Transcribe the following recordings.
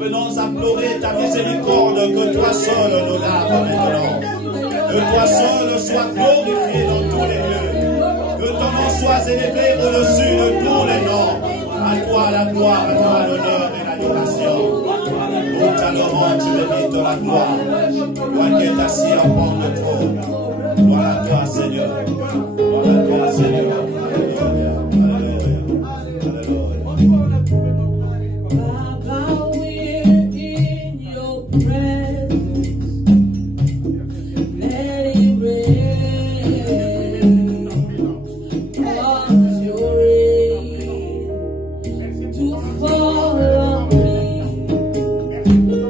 venons implorer ta miséricorde, que toi seul nous lave maintenant. Que toi seul sois glorifié dans tous les lieux. Que ton nom soit élevé au-dessus de tous les noms. À toi la gloire, à toi l'honneur et l'adoration. Nous t'adorons, tu mérites la gloire. Toi qui es assis en bord de trône. Gloire à toi, Seigneur. Gloire à toi, Seigneur.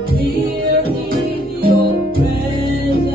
Here in your presence.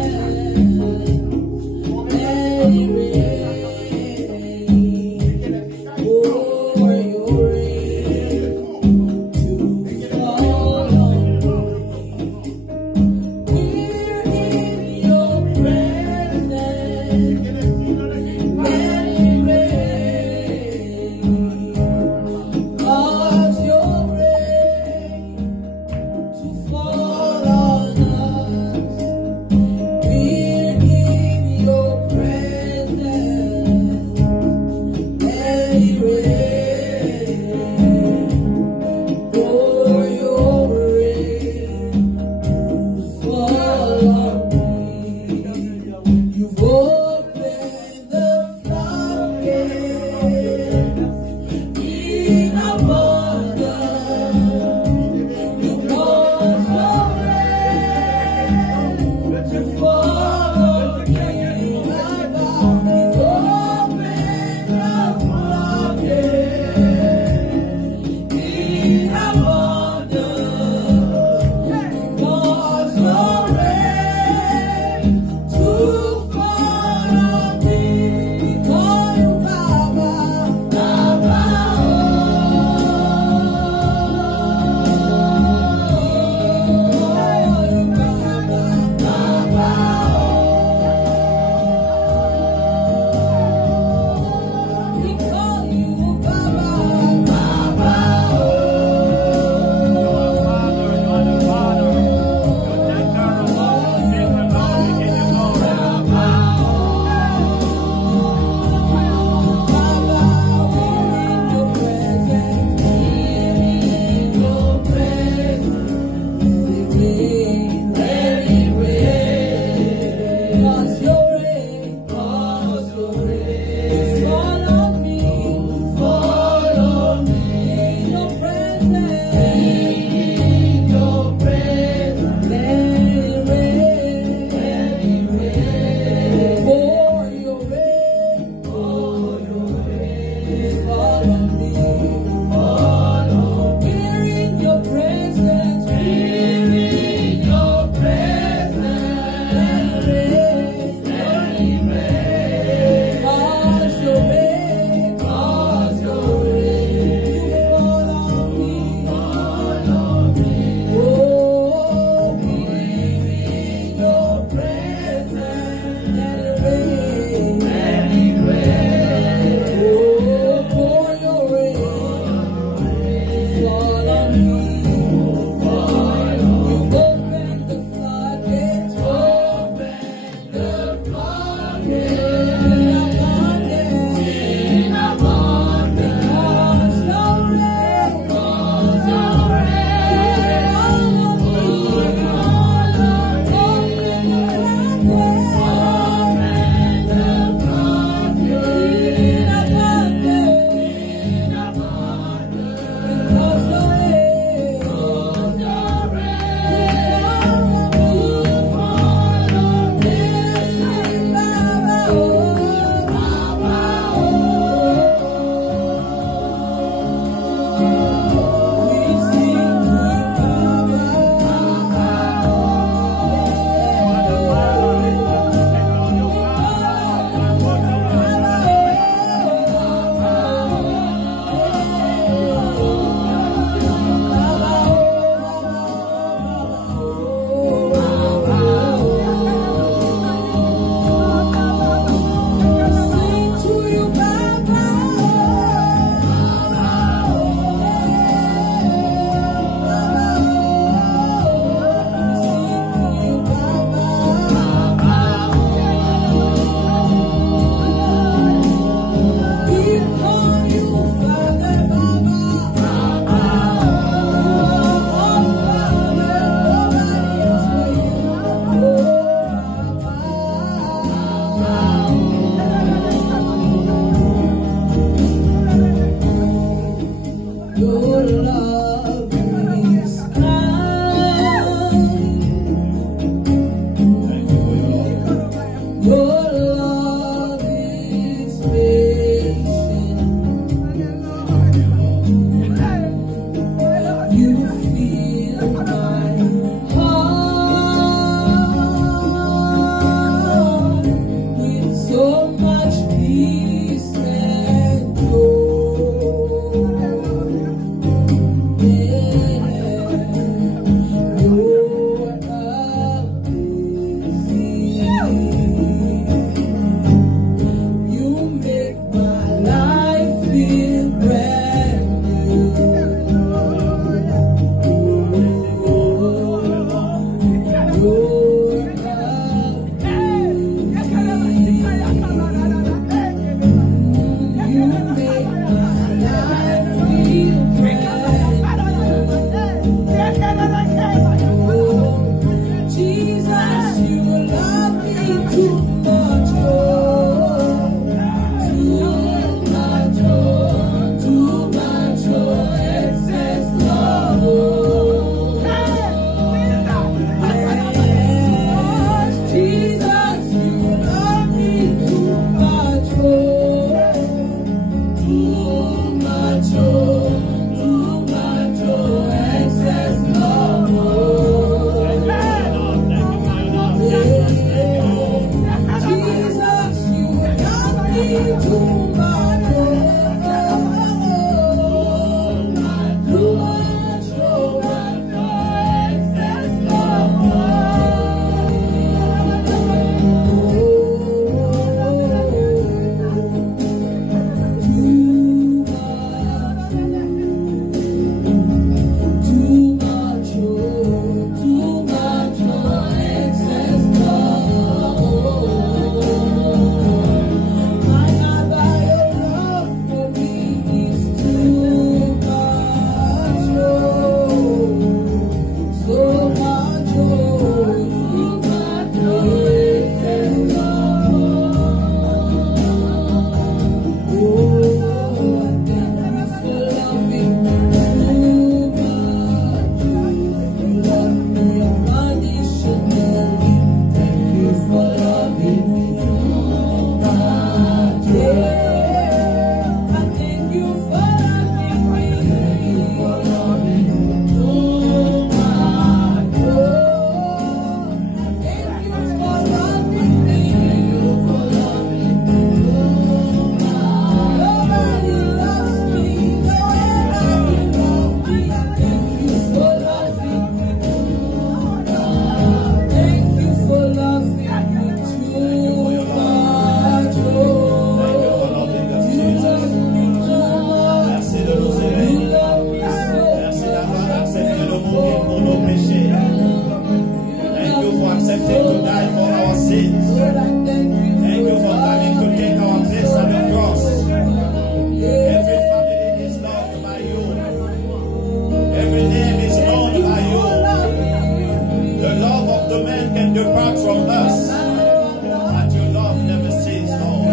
depart from us. That your love never cease, Lord.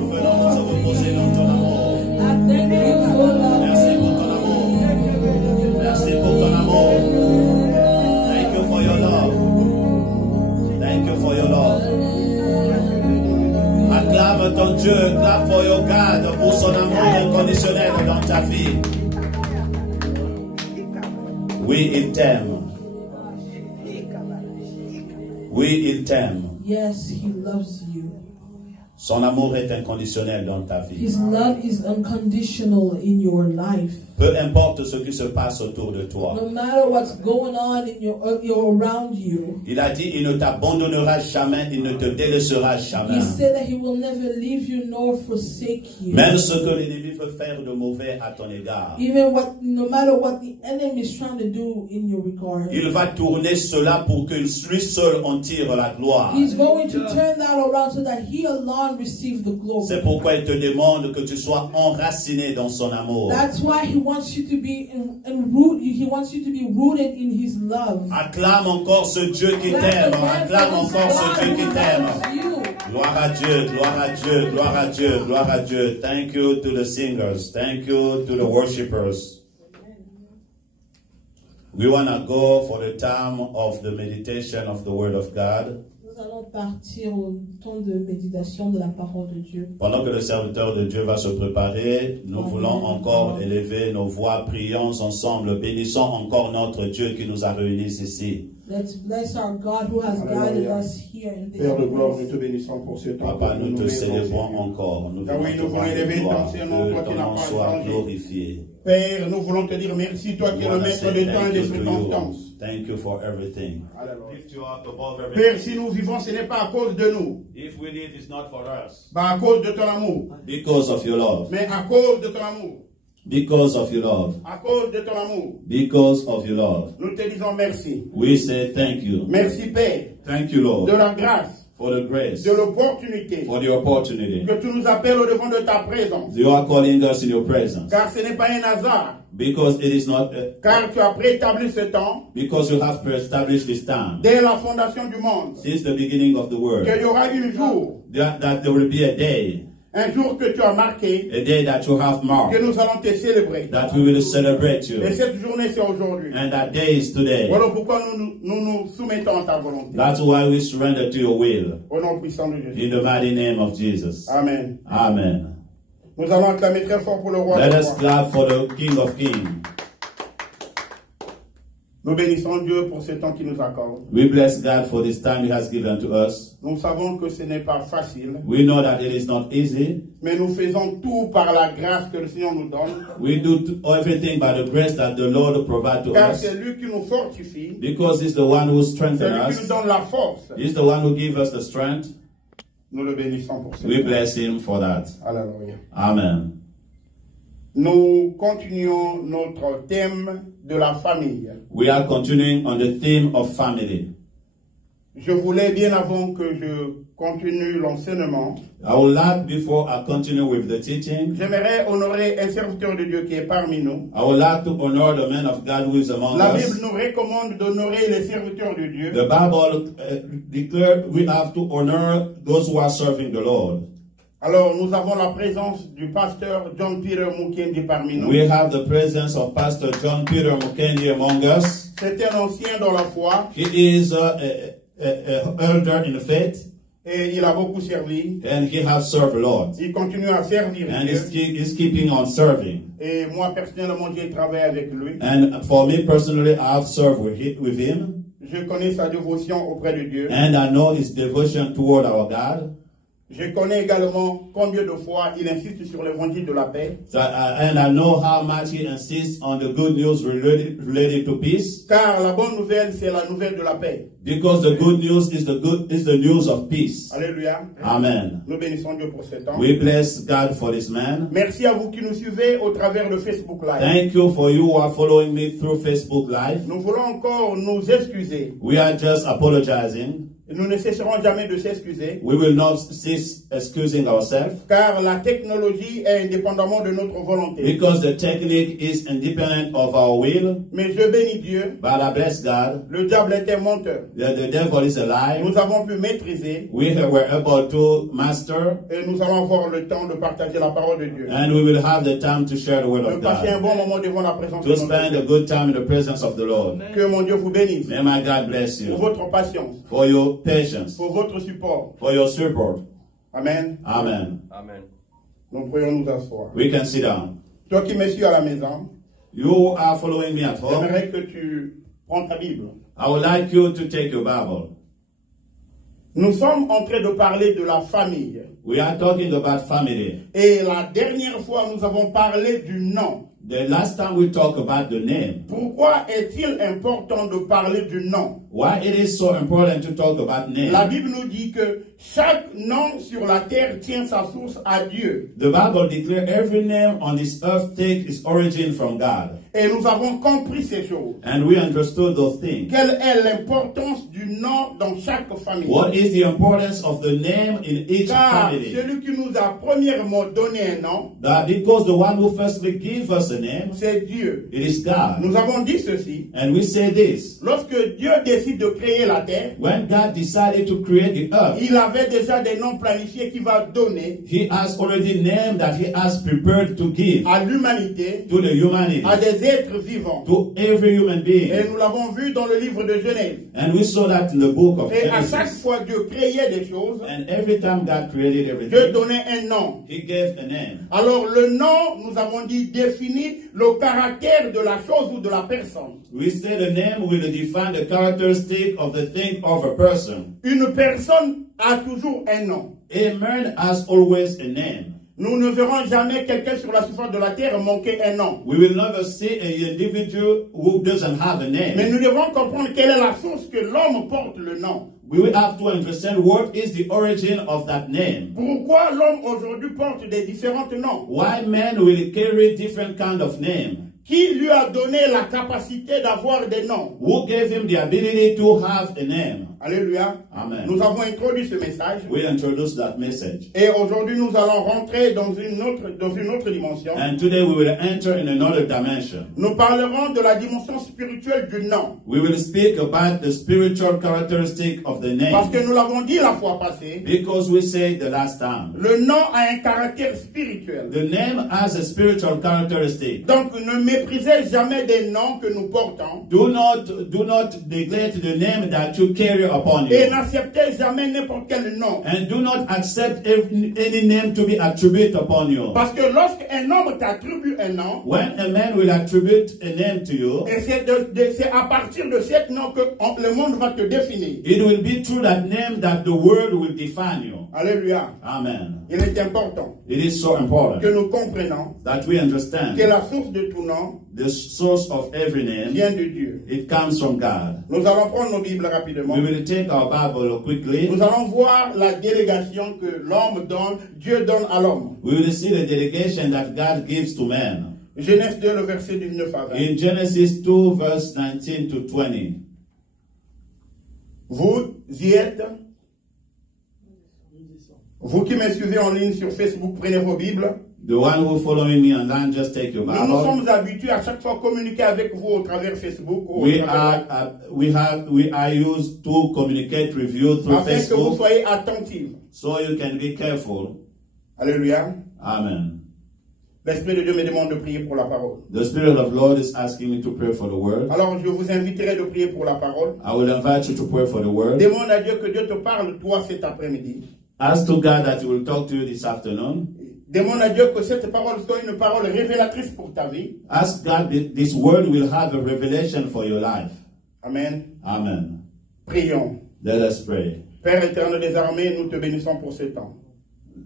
Nous venons nous reposer dans ton amour. Merci pour ton amour. Merci pour ton amour. Thank you for your love. Thank you for your love. Acclame ton Dieu, clap for your God pour son amour inconditionnel dans ta vie. Oui, il t'aime. Oui, il t'aime. Yes, he loves you. Son amour est inconditionnel dans ta vie. His love is unconditional in your life. Peu importe ce qui se passe autour de toi. No matter what's going on in your around you. Il a dit, il ne t'abandonnera jamais, il ne te délaissera jamais. He said that he will never leave you nor forsake you. Même ce que l'ennemi veut faire de mauvais à ton égard. No matter what the enemy is trying to do in your regard. Il va tourner cela pour que lui seul en tire la gloire. He's going to turn that around so that he alone receives the glory. C'est pourquoi il te demande que tu sois enraciné dans son amour. That's why he wants you to be he wants you to be rooted in his love. Acclame encore ce Dieu qui t'aime. Acclame encore ce Dieu qui t'aime. Gloire à Dieu, gloire à Dieu, gloire à Dieu, gloire à Dieu. Thank you to the singers. Thank you to the worshipers. We want to go for the time of the meditation of the Word of God. Nous allons partir au temps de méditation de la parole de Dieu. Pendant que le serviteur de Dieu va se préparer, nous voulons encore élever nos voix, prions ensemble, bénissons encore notre Dieu qui nous a réunis ici. Let's bless our God who has guided us here in this Père de gloire, place. nous te bénissons pour ce temps. Papa, nous te célébrons encore. Nous voulons te rendre gloire. Que ton nom soit glorifié. Père, nous voulons te dire merci, toi qui es le maître des temps et des circonstances. Thank you for everything. Père, si nous vivons, ce n'est pas à cause de nous, If we live, it's not for us. pas à cause de ton amour, Because of your love. mais à cause de ton amour. Because of your love. À cause de ton amour. Because of your love. Nous te disons merci. We say thank you. Merci, Père, Thank you, Lord, de la grâce, for the grace, de l'opportunité for the opportunity. que tu nous appelles au devant de ta présence. You are calling us in your presence. Car ce n'est pas un hasard. Because it is not, Car tu as préétabli ce temps because you have established this time. dès la fondation du monde. Since the beginning of the world. Qu'il y aura un jour, That there will be a day. un jour que tu as marqué, A day that you have marked. que nous allons te célébrer. That we will celebrate you. Et cette journée, c'est aujourd'hui. And that day is today. Voilà pourquoi nous soumettons à ta volonté. That's why we surrender to your will. Au nom puissant de Jésus. In the mighty name of Jesus. Amen. Amen. Nous allons acclamer très fort pour le roi. Let us clap for the King of Kings. Nous bénissons Dieu pour ce temps qu'il nous accorde. We bless God for this time He has given to us. Nous savons que ce n'est pas facile, We know that it is not easy. mais nous faisons tout par la grâce que le Seigneur nous donne. We do everything by the grace that the Lord provides to Car us. c'est lui qui nous fortifie, Because He's the one who c'est strengthens lui qui nous us. donne la force. He's the one who gives us the strength. Nous le bénissons pour ce We temps. bless Him for that. Alléluia. Amen. Nous continuons notre thème de la famille. We are continuing on the theme of family. Je voulais, bien avant que je continue l'enseignement, I would like, before I continue with the teaching, j'aimerais honorer un serviteur de Dieu qui est parmi nous. I would like to honor the man of God who is among La us. Bible nous recommande d'honorer les serviteurs de Dieu. The Bible declares we have to honor those who are serving the Lord. Alors, nous avons la présence du pasteur John Peter Mukendi parmi nous. We have the presence of Pastor John Peter Mukendi among us. C'est un ancien dans la foi He is an elder in the faith, et il a beaucoup servi. and he has served the Lord. Il continue à servir And Dieu. he's keeping on serving. Et moi, personnellement, j'ai travaillé avec lui. And for me personally, I have served with him. Je connais sa dévotion auprès de Dieu. And I know his devotion toward our God. Je connais également combien de fois il insiste sur l'évangile de la paix. And I know how much he insists on the good news related to peace. Car la bonne nouvelle, c'est la nouvelle de la paix. Because the good news is the news of peace. Alléluia. Amen. Nous bénissons Dieu pour ce temps. We bless God for this man. Merci à vous qui nous suivez au travers de Facebook Live. Thank you for you who are following me through Facebook Live. Nous voulons encore nous excuser We are just apologizing Nous ne cesserons jamais de s'excuser, We will not cease excusing ourselves car la technologie est indépendamment de notre volonté. because the technique is independent of our will. Mais je bénis Dieu, But I bless God. le diable était menteur. The devil is alive. Nous avons pu maîtriser We were able to master, et nous allons avoir le temps de partager la parole de Dieu. and we will have the time to share the word De of passer un God. bon moment devant la présence de To notre spend Dieu. a good time in the presence of the Lord. Que mon Dieu vous bénisse May my God bless pour you votre patience, for your patience, pour votre support. for your support. Amen. Amen. Amen. Nous pourrions nous asseoir. We can sit down. Toi qui me suis à la maison, You are following me at home. j'aimerais que tu prends ta Bible. I would like you to take your Bible. Nous sommes en train de parler de la famille. We are talking about family. Et la dernière fois, nous avons parlé du nom. The last time we talked about the name. Pourquoi est-il important de parler du nom? Why it is so important to talk about name? La Bible nous dit que chaque nom sur la terre tient sa source à Dieu. The Bible declares every name on this earth takes its origin from God. Et nous avons compris ces choses. And we understood those things. Quelle est l'importance du nom dans chaque famille? What is the importance of the name in each Car family? celui qui nous a premièrement donné un nom, That because the one who firstly gave us a name, c'est Dieu. it is God. Nous avons dit ceci. And we say this. Lorsque Dieu décide de créer la terre, When God decided to create the earth, il avait déjà des noms planifiés qu'il va donner He has already named that He has prepared to give à l'humanité, to the humanity, à des êtres vivants. to every human being. Et nous l'avons vu dans le livre de Genèse. And we saw that in the book of Et à chaque Genesis. fois Dieu créait des choses, And every time God created Dieu everything, donnait un nom. He gave a name. Alors le nom, nous avons dit, définit le caractère de la chose ou de la personne. We say the name will define the characteristic of the thing of a person. Une personne a toujours un nom. A man has always a name. Nous ne verrons jamais quelqu'un sur la surface de la terre manquer un nom. We will never see an individual who doesn't have a Mais name. nous devons comprendre quelle est la source que l'homme porte le nom. We will have to understand what is the origin of that name. Pourquoi l'homme aujourd'hui porte des différents noms? Why men will carry different kind of name. Qui lui a donné la capacité d'avoir des noms? Who gave him the ability to have a name? Alléluia. Amen. Nous avons introduit ce message. We introduced that message. Et aujourd'hui, nous allons rentrer dans une autre dimension. And today we will enter in another dimension. Nous parlerons de la dimension spirituelle du nom. We will speak about the spiritual characteristic of the Parce name. que nous l'avons dit la fois passée, Because we said the last time. le nom a un caractère spirituel. The name has a spiritual characteristic. Donc ne méprisez jamais des noms que nous portons. Do not neglect the name that you carry upon Et you. n'acceptez jamais n'importe quel nom. And do not accept any name to be attributed upon you. Parce que lorsqu'un homme t'attribue un nom, When a man will attribute a name to you, et c'est à partir de cet nom que le monde va te définir. it will be through that name that the world will define you. Alléluia. Amen. Il est important It is so important que nous comprenions that we understand que la source de tout nom the source of every name. vient de Dieu. It comes from God. Nous allons prendre nos Bibles rapidement. We will take our Bible quickly. Nous allons voir la délégation que l'homme donne, Dieu donne à l'homme. We will see the delegation that God gives to man. Genèse 2, le verset 19 à 20. In Genesis 2, verse 19 to 20. Vous y êtes. Vous qui me suivez en ligne sur Facebook, prenez vos Bibles. The one who following me online, just take your Nous nous Bible. sommes habitués à chaque fois communiquer avec vous au travers Facebook. Ou au We travers- are used to communicate with you through afin que vous Facebook, soyez attentifs. so you can be careful. Alléluia. Amen. L'Esprit de Dieu me demande de prier pour la parole. The Spirit of the Lord is asking me to pray for the word. Alors je vous inviterai de prier pour la parole. I will invite you to pray for the word. Demande à Dieu que Dieu te parle, toi, cet après-midi. Ask to God that He will talk to you this afternoon. Demande à Dieu que cette parole soit une parole révélatrice pour ta vie. Ask God that this word will have a revelation for your life. Amen. Amen. Prions. Let us pray. Père éternel des armées, nous te bénissons pour ce temps.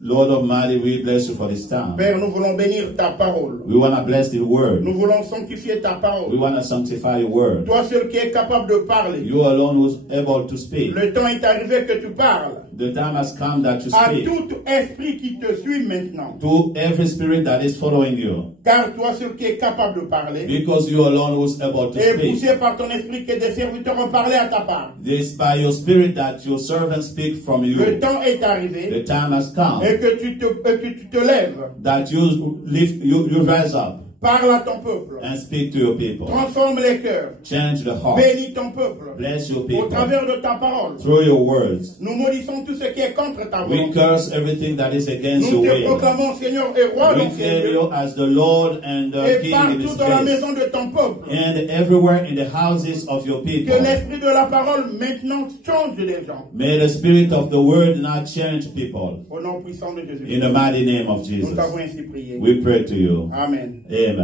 Lord Almighty, we bless you for this time. Père, nous voulons bénir ta parole. We want to bless the word. Nous voulons sanctifier ta We parole. want to sanctify your word. Toi seul qui es capable de parler. You alone who's able to speak. Le temps est arrivé que tu parles. The time has come that you à speak tout esprit qui te suit maintenant. to every spirit that is following you. Car toi seul qui es capable de parler, Because you alone who's able to et speak. poussé par ton esprit que des serviteurs ont parlé à ta part. This by your spirit that your servants speak from Le you. temps est arrivé The time has come et que tu te lèves, that you rise up parle à ton peuple, and speak to your people. transforme les cœurs, Change the heart. bénis ton peuple Bless your au people travers de ta parole. through your words. Nous maudissons tout ce qui est contre ta We volonté. curse everything that is against Nous your te will. proclamons Seigneur et roi We dans ces claim lieux you as the Lord and the et King in partout this dans la place. maison de ton peuple. And everywhere in the houses of your Que people. l'esprit de la parole maintenant change les gens. May the spirit of the word not change people. Au nom puissant de Jésus. In the mighty name of Nous Jesus. t'avons ainsi prié. We pray to you. Amen. Amen.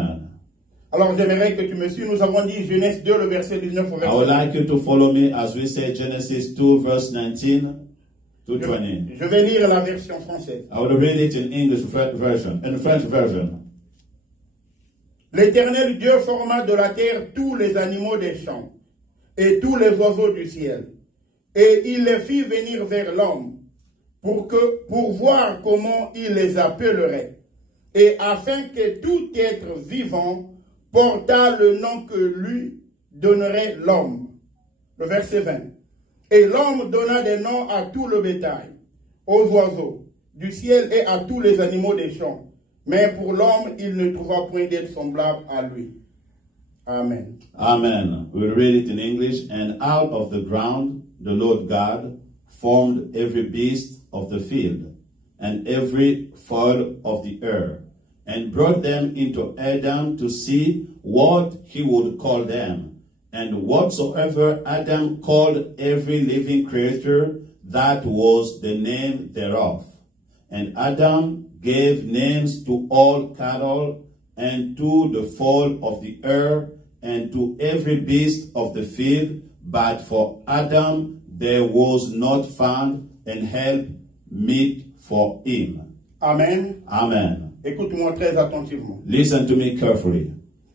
Alors j'aimerais que tu me suives. Nous avons dit Genèse 2, le verset 19 au I verset would 20. like you to follow me as we say Genesis 2 verse 19 to 20. Je vais lire la version française. I will read it in English version, in French version. L'Éternel Dieu forma de la terre tous les animaux des champs et tous les oiseaux du ciel. Et il les fit venir vers l'homme pour voir comment il les appellerait. Et afin que tout être vivant portât le nom que lui donnerait l'homme. Le verset 20. Et l'homme donna des noms à tout le bétail, aux oiseaux du ciel et à tous les animaux des champs. Mais pour l'homme, il ne trouva point d'être semblable à lui. Amen. Amen. We'll read it in English. And out of the ground the Lord God formed every beast of the field and every fowl of the air, and brought them into Adam to see what he would call them. And whatsoever Adam called every living creature, that was the name thereof. And Adam gave names to all cattle, and to the fowl of the air, and to every beast of the field. But for Adam there was not found an help meet for him. Amen. Amen. Écoute-moi très attentivement. Listen to me carefully.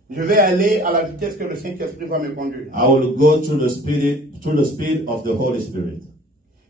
Je vais aller à la vitesse que le Saint-Esprit va me conduire. I will go through the speed of the Holy Spirit.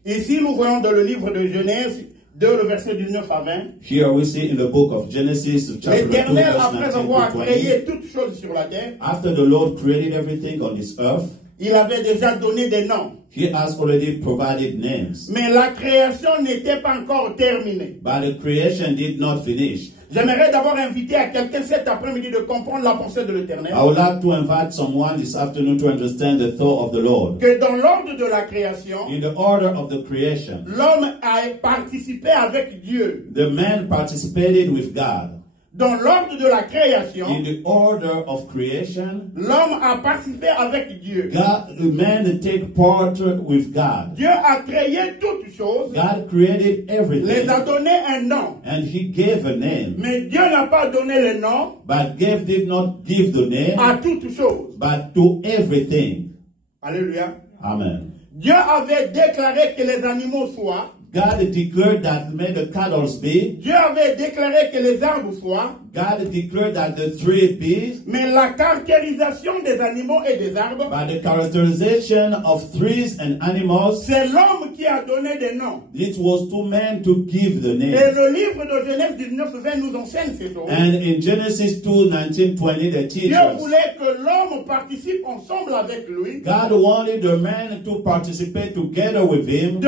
Ici, nous voyons dans le livre de Genèse 2, le verset 19 à 20. Here we see in the book of Genesis, chapter 2, L'Éternel, verse après 19 avoir to 20. créé toutes choses sur la terre, After the Lord created everything on this earth, il avait déjà donné des noms. He has already provided names. Mais la création n'était pas encore terminée. But the creation did not finish. J'aimerais d'abord inviter à quelqu'un cet après-midi de comprendre la pensée de l'Éternel. I would like to invite someone this afternoon to understand the thought of the Lord. Que dans l'ordre de la création, In the order of the creation, l'homme a participé avec Dieu. the man participated with God. Dans l'ordre de la création, In the order of creation, l'homme a participé avec Dieu. God, the man take part with God. Dieu a créé toutes choses, God created les everything, a donné un nom. and He gave a name. Mais Dieu n'a pas donné le nom But God did not give the name, à toutes choses. but to everything. Alléluia. Amen. Dieu avait déclaré que les animaux soient. God declared that may the cattle be. Dieu avait déclaré que les arbres soient. God declared that the tree be. Mais la caractérisation des animaux et des arbres, By the characterization of trees and animals, c'est l'homme qui a donné des noms. it was to men to give the Et name. le livre de Genèse 19-20 nous enseigne ces choses. And in Genesis 2, 19, 20, the Dieu teachers, voulait que l'homme participe ensemble avec lui God wanted the man to participate together with him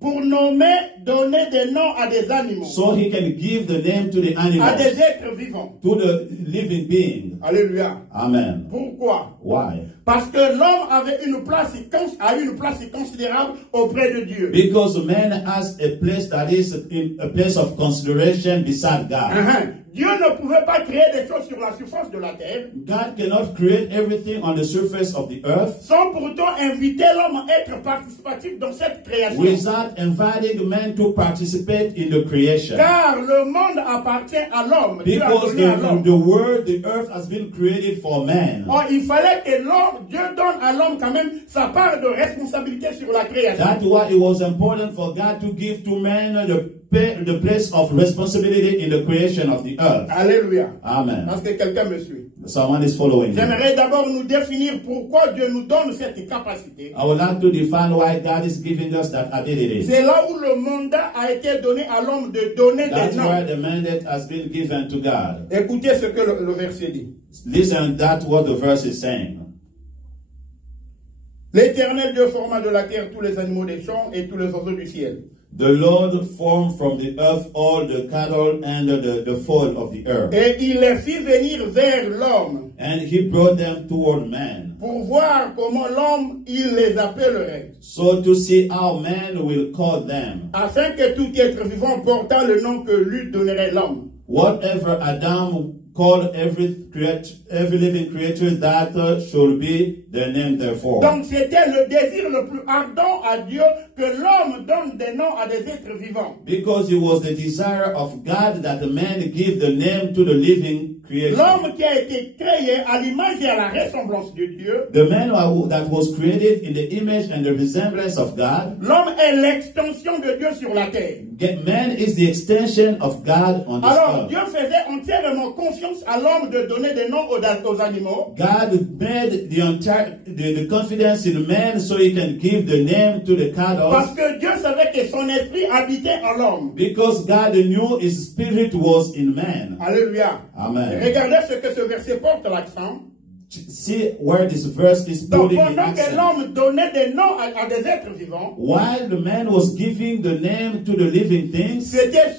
pour donner des noms à des animaux, so he can give the name to the à animals, des êtres vivants. to the living being. Alléluia. Amen. Pourquoi? Why? Parce que l'homme avait une place considérable auprès de Dieu. Because man has a place that is a place of consideration beside God. Dieu ne pouvait pas créer des choses sur la surface de la terre God cannot create everything on the surface of the earth sans pourtant inviter l'homme à être participatif dans cette création. without inviting man to participate in the creation. Car le monde appartient à l'homme. Dieu a Because donné à l'homme. the earth has been created for man. Or, il fallait que l'homme, Alors, Dieu donne à l'homme quand même sa part de responsabilité sur la création. That's why it was important for God to give to man the place of responsibility in the creation of the earth. Alléluia. Amen. Parce que quelqu'un me suit. Someone is following me. J'aimerais d'abord nous définir pourquoi Dieu nous donne cette capacité. I would like to define why God is giving us that ability. C'est là où le mandat a été donné à l'homme de donner That's des where noms. the mandate has been given to God. Écoutez ce que le verset dit. Listen, that's what the verse is saying. L'Éternel Dieu forma de la terre tous les animaux des champs et tous les oiseaux du ciel. The Lord formed from the earth all the cattle and the fowl of the earth. Et il les fit venir vers l'homme And he brought them toward man, pour voir comment l'homme il les appellerait, so to see how man will call them. afin que tout être vivant portant le nom que lui donnerait l'homme. Whatever Adam called every living creature, that should be the name therefore. Donc c'était le désir le plus ardent à Dieu que l'homme donne des noms à des êtres vivants. Because it was the desire of God that the man give the name to the living creation. L'homme qui a été créé à l'image et à la ressemblance de Dieu, The man that was created in the image and the resemblance of God. l'homme est l'extension de Dieu sur la terre. Man is the extension of God on this Alors earth. Dieu faisait entièrement confiance à l'homme de donner des noms aux animaux. God made the confidence in man so he can give the name to the Parce cattle. que Dieu savait que son esprit habitait en l'homme. Because God knew his spirit was in man. Alléluia. Amen. Regardez ce que ce verset porte l'accent. See where this verse is Donc putting the pendant que accent. l'homme donnait des noms à des êtres vivants, While the man was giving the name to the living things, c'était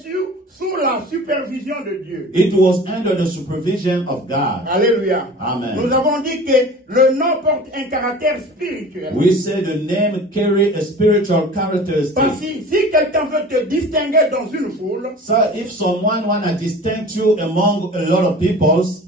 sous la supervision de Dieu. it was under the supervision of God. Alléluia. Amen. Nous avons dit que le nom porte un caractère spirituel. We say the name carry a spiritual characteristic. Parce que si quelqu'un veut te distinguer dans une foule, So if someone wanna distinct you among a lot of peoples,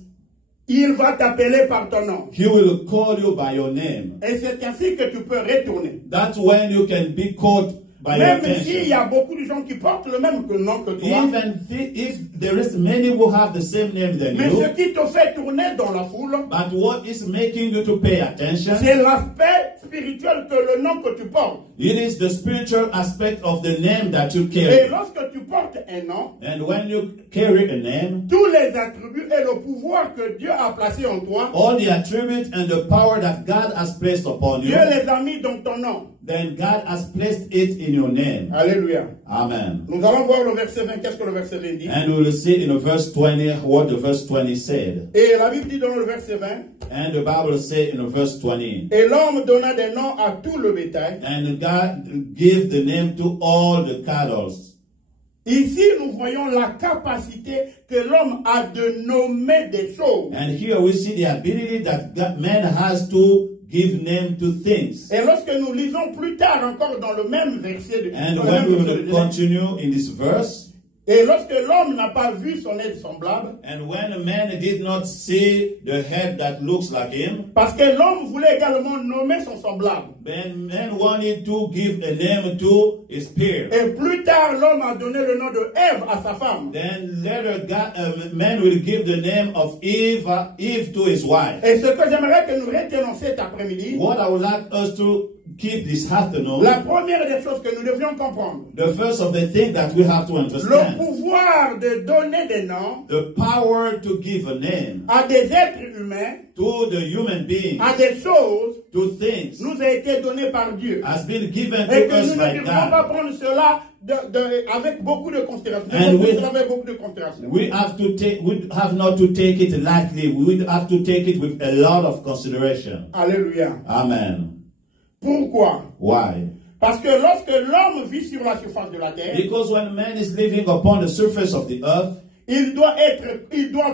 il va t'appeler par ton nom. he will call you by your name. Et c'est ainsi que tu peux retourner. That's when you can be called by your Même s'il y attention. a beaucoup de gens qui portent le même nom que toi, Even if there is many who have the same name than mais ce you, qui te fait tourner dans la foule, but what is making you to pay attention? c'est l'aspect spirituel que le nom que tu portes. It is the spiritual aspect of the name that you Et carry. lorsque tu portes un nom, And when you carry a name, tous les attributs et le pouvoir que Dieu a placé en toi, all the attributes and the power that God has placed upon you, Dieu les a mis dans ton nom. then God has placed it in your name. Alléluia. Amen. Nous allons voir le verset 20. Qu'est-ce que le verset 20 dit? And we will see in the verse 20 what the verse 20 said. Et la Bible dit dans le verset 20, And the Bible says in the verse 20, et l'homme donna des noms à tout le bétail. and God gave the name to all the cattle. Ici, nous voyons la capacité que l'homme a de nommer des choses. And here we see the ability that man has to give name to things. Et lorsque nous lisons plus tard encore dans le même verset de And dans le when we même verset will de- continue in this verse, et lorsque l'homme n'a pas vu son aide semblable, and when a man did not see the head that looks like him, parce que l'homme voulait également nommer son semblable. then man wanted to give a name to his peer. Et plus tard, l'homme a donné le nom de Ève à sa femme. Then later, man will give the name of Eve to his wife. Et ce que j'aimerais que nous retenons cet après-midi, What I would like us to keep this afternoon, la première des choses que nous devions comprendre, the first of the thing that we have to le understand, pouvoir de donner des noms the power to give a name à des êtres humains, to the human being, à des choses, to things, nous a été donné par Dieu. has been given Et to que us nous ne by devons pas God. prendre cela avec beaucoup de considération. And Nous devons we- prendre cela avec beaucoup de considération. We have not to take it lightly. We have to take it with a lot of consideration. Alléluia. Amen. Pourquoi? Why? Parce que lorsque l'homme vit sur la surface de la terre, Because when man is living upon the surface of the earth, il doit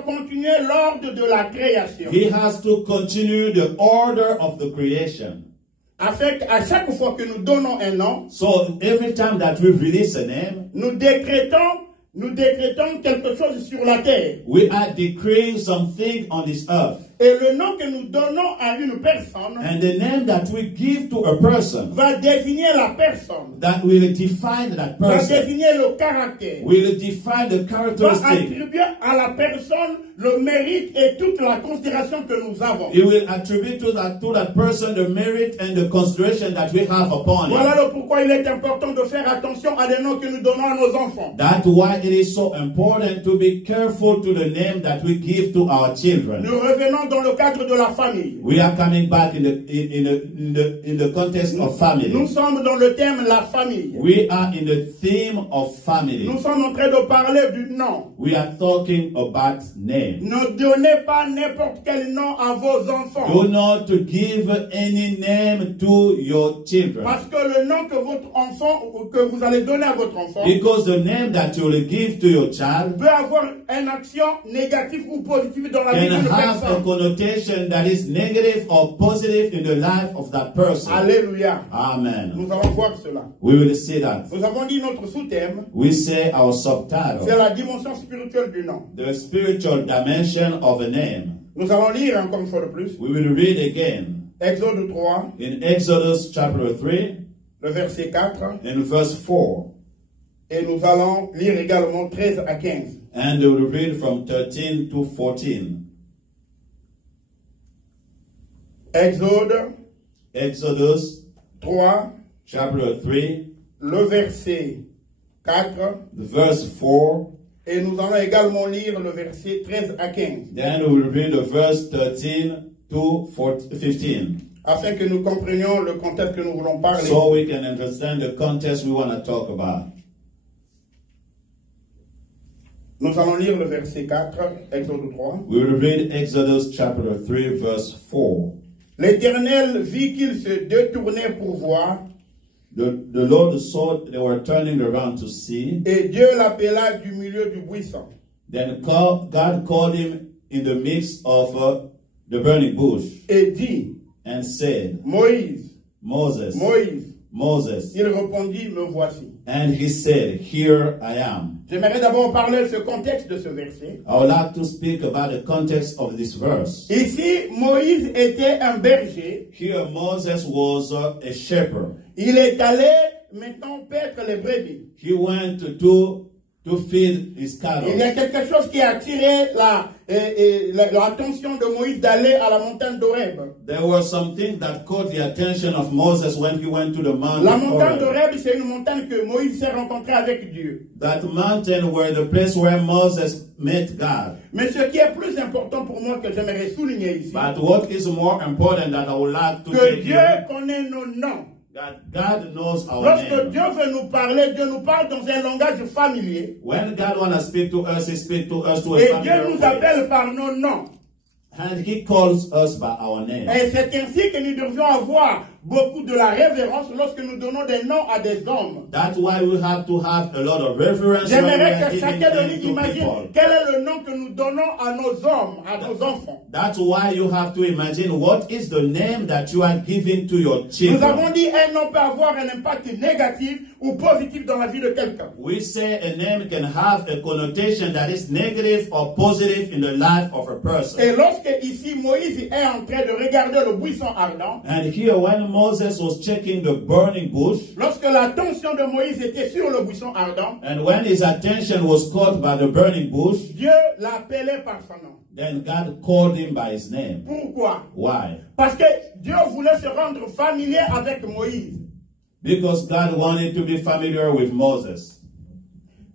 continuer l'ordre de la création. he has to continue the order of the creation. Afin qu'à chaque fois que nous donnons un nom, So every time that we release a name, nous décrétons quelque chose sur la terre. we are decreeing something on this earth. Et le nom que nous donnons à une personne and the name that we give to a person va désigner la personne, that will define that va person, désigner le caractère, will define the va characteristic. attribuer à la personne le mérite et toute la considération que nous avons. It will attribute to that person the merit and the consideration that we have upon Voilà him. le pourquoi il est important de faire attention à des noms que nous donnons à nos enfants. That's why it is so important to be careful to the name that we give to our children. Nous revenons dans le cadre de la famille. We are coming back in the context of family. Nous sommes dans le thème la famille. We are in the theme of family. Nous sommes en train de parler du nom. We are talking about name. Ne donnez pas n'importe quel nom à vos enfants. Do not give any name to your children. Parce que le nom que votre enfant, que vous allez donner à votre enfant, Because the name that you will give to your child peut avoir une action négative ou positive dans la vie can d'une have a personne. connotation that is negative or positive in the life of that person. Alléluia. Amen. Nous allons voir cela. We will see that. Nous avons dit notre sous-thème, We say our c'est subtitle, la dimension spirituelle du nom. the spiritual dimension of a name. Nous allons lire encore une fois de plus. We will read again Exode 3, in Exodus chapter 3 le verset 4. in verse 4. Et nous allons lire également 13 à 15. And we will read from 13 to 14. Exodus 3, chapter 3, le verset 4. the verse 4. Et nous allons également lire le verset 13 à 15. Then we will read the verse 13 to 15. Afin que nous comprenions le contexte que nous voulons parler. So we can understand the context we want to talk about. Nous allons lire le verset 4, Exode 3. We will read Exodus chapter 3, verse 4. L'Éternel vit qu'ils se détournaient pour voir, The Lord saw they were turning around to see. et Dieu l'appela du milieu du buisson. Then God called him in the midst of the burning bush Et dit, and said, Moïse, Moses, Moïse. Moses. Il répondit, me voici. And he said, Here I am. J'aimerais d'abord parler de ce contexte de ce verset. I would like to speak about the context of this verse. Ici, Moïse était un berger. Here Moses was a shepherd. Il est allé maintenant paître les brebis. He went to feed his cattle. Il y a quelque chose qui a attiré l'attention de Moïse d'aller à la montagne d'Horeb. There was something that caught the attention of Moses when he went to the mountain. La montagne Horeb. d'Horeb, c'est une montagne que Moïse s'est rencontré avec Dieu. That mountain were the place where Moses met God. Mais ce qui est plus important pour moi que j'aimerais souligner ici, But what is more important that I would like to que take Dieu here, connaît nos noms. that God knows our Lorsque name. Dieu veut nous parler, Dieu nous parle dans un langage familier. When God wants to speak to us, he speaks to us to a Et Dieu familiar nous way. appelle par nos noms. And he calls us by our name. Et c'est ainsi que nous devions avoir beaucoup de la révérence lorsque nous donnons des noms à des hommes. That's why we have to have a lot of reverence when we J'aimerais are que giving chacun de them nous to imagine people. quel est le nom que nous donnons à nos hommes, à nos enfants. That's why you have to imagine what is the name that you are giving to your Nous children. avons dit un nom peut avoir un impact négatif ou positif dans la vie de quelqu'un. We say a name can have a connotation that is negative or positive in the life of a person. Et lorsque ici Moïse est en train de regarder le buisson ardent, And here when Moses was checking the burning bush, lorsque l'attention de Moïse était sur le buisson ardent, and when his attention was caught by the burning bush, Dieu l'appelait par son nom. then God called him by his name. Pourquoi? Why? Parce que Dieu voulait se rendre familier avec Moïse. Because God wanted to be familiar with Moses.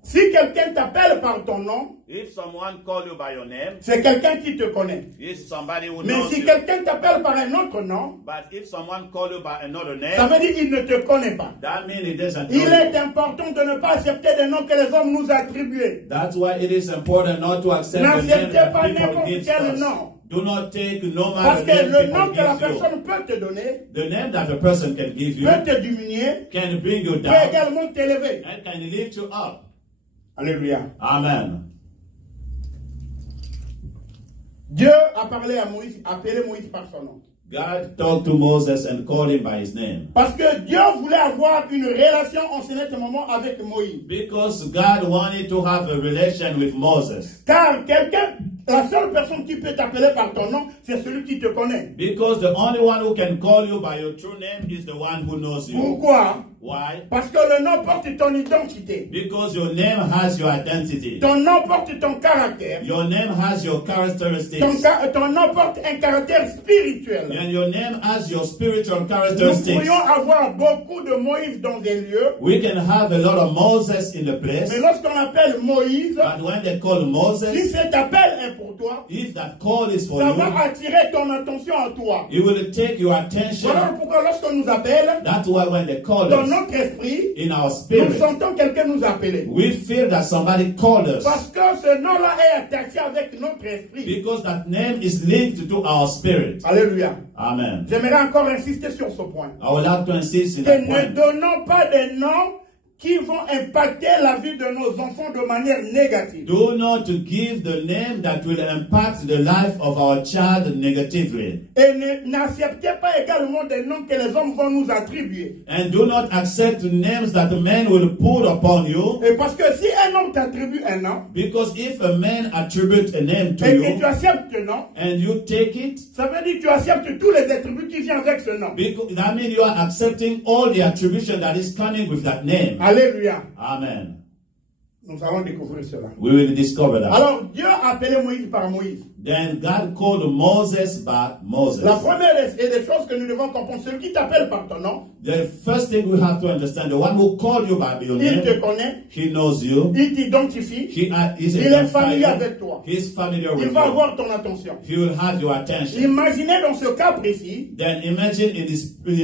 Si quelqu'un t'appelle par ton nom, If someone calls you by your name, c'est quelqu'un qui te connaît. it's somebody who Mais knows si you. quelqu'un t'appelle par un autre nom, But if someone calls you by another ça name, veut dire qu'il ne te connaît pas. that means it doesn't know Il est you. important de ne pas accepter des noms que les hommes nous attribuent. That's why it is important not to accept the name N'acceptez that pas people n'importe give quel us. nom. Do not take no Parce matter que name le nom people que la give you. personne peut te donner The name that a person can give you peut te diminuer, can bring you peut down également t'élever. and can lift you up. Alléluia. Amen. Dieu a parlé à Moïse, appelé Moïse par son nom. God talked to Moses and called him by his name. Parce que Dieu voulait avoir une relation en ce moment avec Moïse. Because God wanted to have a relation with Moses. Car quelqu'un La seule personne qui peut t'appeler par ton nom, c'est celui qui te connaît. Because the only one who can call you by your true name is the one who knows you. Pourquoi? Why? Parce que le nom porte ton identité. Because your name has your identity. Ton nom porte ton caractère. Your name has your characteristics. Ton nom porte un caractère spirituel. And your name has your spiritual Nous characteristics. pourrions avoir beaucoup de Moïse dans des lieux, We can have a lot of Moses in the place, mais lorsqu'on appelle Moïse, but when they call si Moses, cet appel est pour toi, if that call is for ça you, va attirer ton attention à toi. it will take your attention. Voilà pourquoi lorsqu'on nous appelle, That's why when they call dans us, notre esprit, in our nous spirit, sentons quelqu'un nous appeler. we feel that somebody called us. Parce que ce nom-là est attaché avec notre esprit. Because that name is linked to our spirit. Alléluia. Amen. J'aimerais encore insister sur ce point. I would like to insist in Que that ne point. donnons pas des noms qui vont impacter la vie de nos enfants de manière négative. Do not to give the name that will impact the life of our child negatively. Et n'acceptez pas également des noms que les hommes vont nous attribuer. And do not accept names that men will put upon you. Et parce que si un homme t'attribue un nom, Because if a man attributes a name to et que tu you acceptes le nom, and you take it, ça veut dire que tu acceptes tous les attributs qui viennent avec ce nom. because that means you are accepting all the attribution that is coming with that name. Alléluia. Amen. Nous allons découvrir cela. We will discover that. Alors, Dieu a appelé Moïse par Moïse. Then God called Moses by Moses. La première des choses que nous devons comprendre, celui qui t'appelle par ton nom, The first thing we have to understand, the one who called you by your il te name, connaît, he knows you. il t'identifie, He is il est familier avec toi. He is familiar Il with va you. avoir ton attention. He will have your attention. Imaginez dans ce cas précis Then imagine in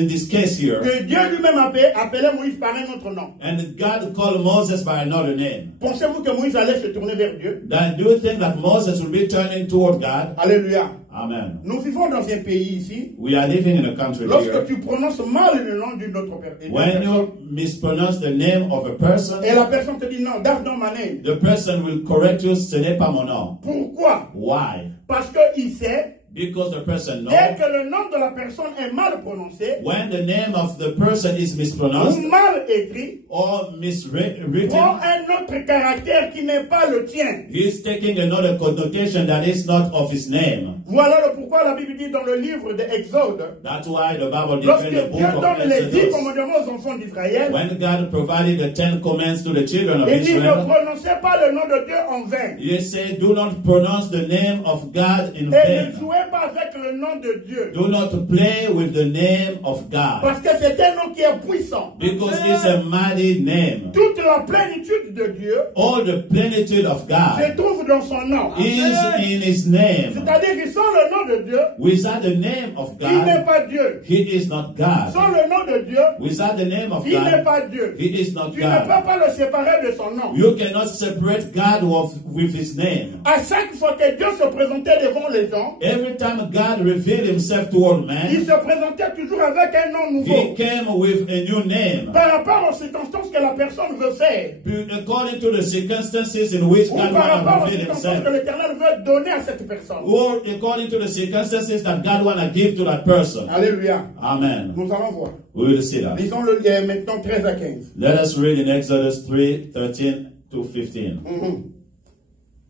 this case here, que Dieu lui-même appelait Moïse par un autre nom. and God called Moses by another name. Pensez-vous que Moïse allait se tourner vers Dieu? Then do you think that Moses will be turning toward God? Alléluia. Amen. Nous vivons dans un pays ici. We are living in a country Lorsque here. tu prononces mal le nom d'une autre personne, When you mispronounce the name of a person, et la personne te dit non, that's not my name. the person will correct you, ce n'est pas mon nom. Pourquoi? Why? Parce qu'il sait, Because the person knows. dès que le nom de la personne est mal prononcé, When the name of the person is mispronounced ou mal écrit, or miswritten, prend un autre caractère qui n'est pas le tien. he's taking another connotation that is not of his name. Voilà le pourquoi la Bible dit dans le livre de Exode, That's why the Bible lorsque declared the Dieu book of donne les 10 Exodus. commandements aux enfants d'Israël, When God provided the 10 commands to the children of il dit ne Israel, prononcez pas le nom de Dieu en vain. he said, do not pronounce the name of God in Et ne vain. jouez pas avec le nom de Dieu. Do not play with the name of God. Parce que c'est un nom qui est puissant. Because it's a mighty name. Toute la plénitude de Dieu All the plenitude of se God trouve dans son nom. is in his name. C'est-à-dire que sans le nom de Dieu, Without the name of il n'est God, pas Dieu. he is not God. Sans le nom de Dieu, Without the name of il n'est God, pas Dieu. he is not Tu ne peux God. pas le séparer de son nom. You cannot separate God with his name. À chaque fois que Dieu se présentait devant les gens, Every time God revealed himself toward il man, se présentait toujours avec un nom he nouveau. came with a new name. Par rapport aux circonstances que la personne veut faire. According to the circumstances in which Ou God par wants to rapport aux reveal circonstances que himself. l'Éternel veut donner à cette personne. Or according to the circumstances that God wants to give to that person. Alléluia. Amen. Nous allons voir. We will see that. Lisons le maintenant 13 à 15. Let us read in Exodus 3:13 to 15.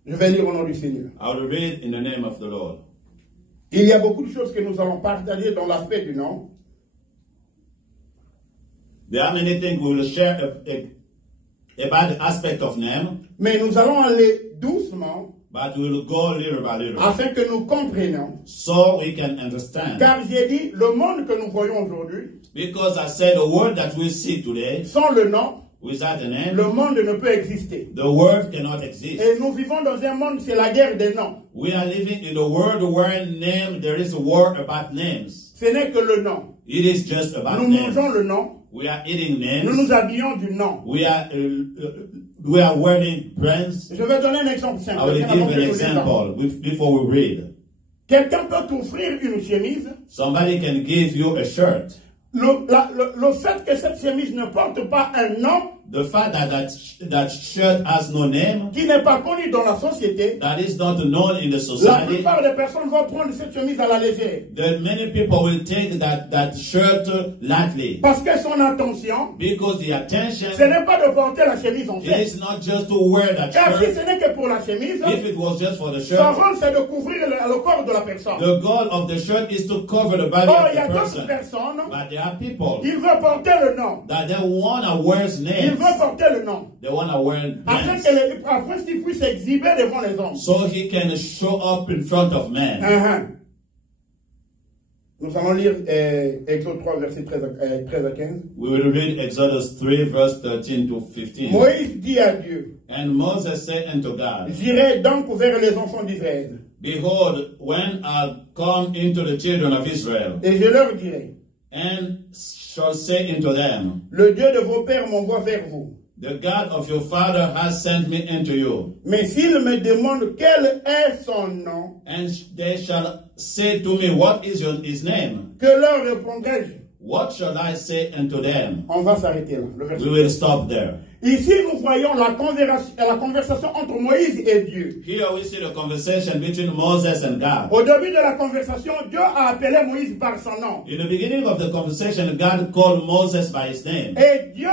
Je vais lire au nom du Seigneur. I will read in the name of the Lord. Il y a beaucoup de choses que nous allons partager dans l'aspect du nom. There are many things we will share about the aspect of name, Mais nous allons aller doucement but we will go little by little afin que nous comprenions. so we can understand. Car j'ai dit, le monde que nous voyons aujourd'hui, Because I said the word that we see today, sans le nom, without the name, le monde ne peut exister. the word cannot exist. Et nous vivons dans un monde, c'est la guerre des noms. We are living in a world where name, there is a war about names. Ce n'est que le nom. It is just about Nous names. mangeons le nom. We are eating Nous names. nous habillons du nom. We are wearing brands. Je vais donner un exemple I simple. will Avant give que an nous lisons. example before we read. Quelqu'un peut t'offrir une chemise. Somebody can give you a shirt. Le fait que cette chemise ne porte pas un nom The fact that shirt has no name, qui n'est pas connu dans la société, that is not known in the la society, plupart des personnes vont prendre cette chemise à la légère. that many people will take that shirt lightly. Parce que son attention, Because the attention, ce n'est pas de porter la chemise en it fait. is not just to wear that Car si shirt. ce n'est que pour la chemise, If it was just for the son shirt, rôle c'est de couvrir le corps de la personne. the goal of the shirt is to cover the body Or, of il y a the d'autres person. personnes, But there are people ils veulent porter le nom. that they want to wear Ils names. veulent porter le nom. They want to wear Afin names. afin qu'ils puissent s'exhiber devant les hommes. So he can show up in front of men. Nous allons lire Exode 3, versets 13 à 15. We will read Exodus 3, verse 13 to 15. Moïse dit à Dieu, And Moses said unto God, j'irai donc vers les enfants d'Israël, Behold, when I come into the children of Israel, et je leur dirai, and shall say unto them, le Dieu de vos pères m'envoie vers vous. The God of your father has sent me unto you. Mais s'ils me demandent quel est son nom, And they shall say to me, What is his name? que leur répondrai-je? What shall I say unto them? On va s'arrêter là. Le verset. We will stop there. Ici, nous voyons la conversation entre Moïse et Dieu. Here we see the conversation between Moses and God. Au début de la conversation, Dieu a appelé Moïse par son nom. In the beginning of the conversation, God called Moses by his name. Et Dieu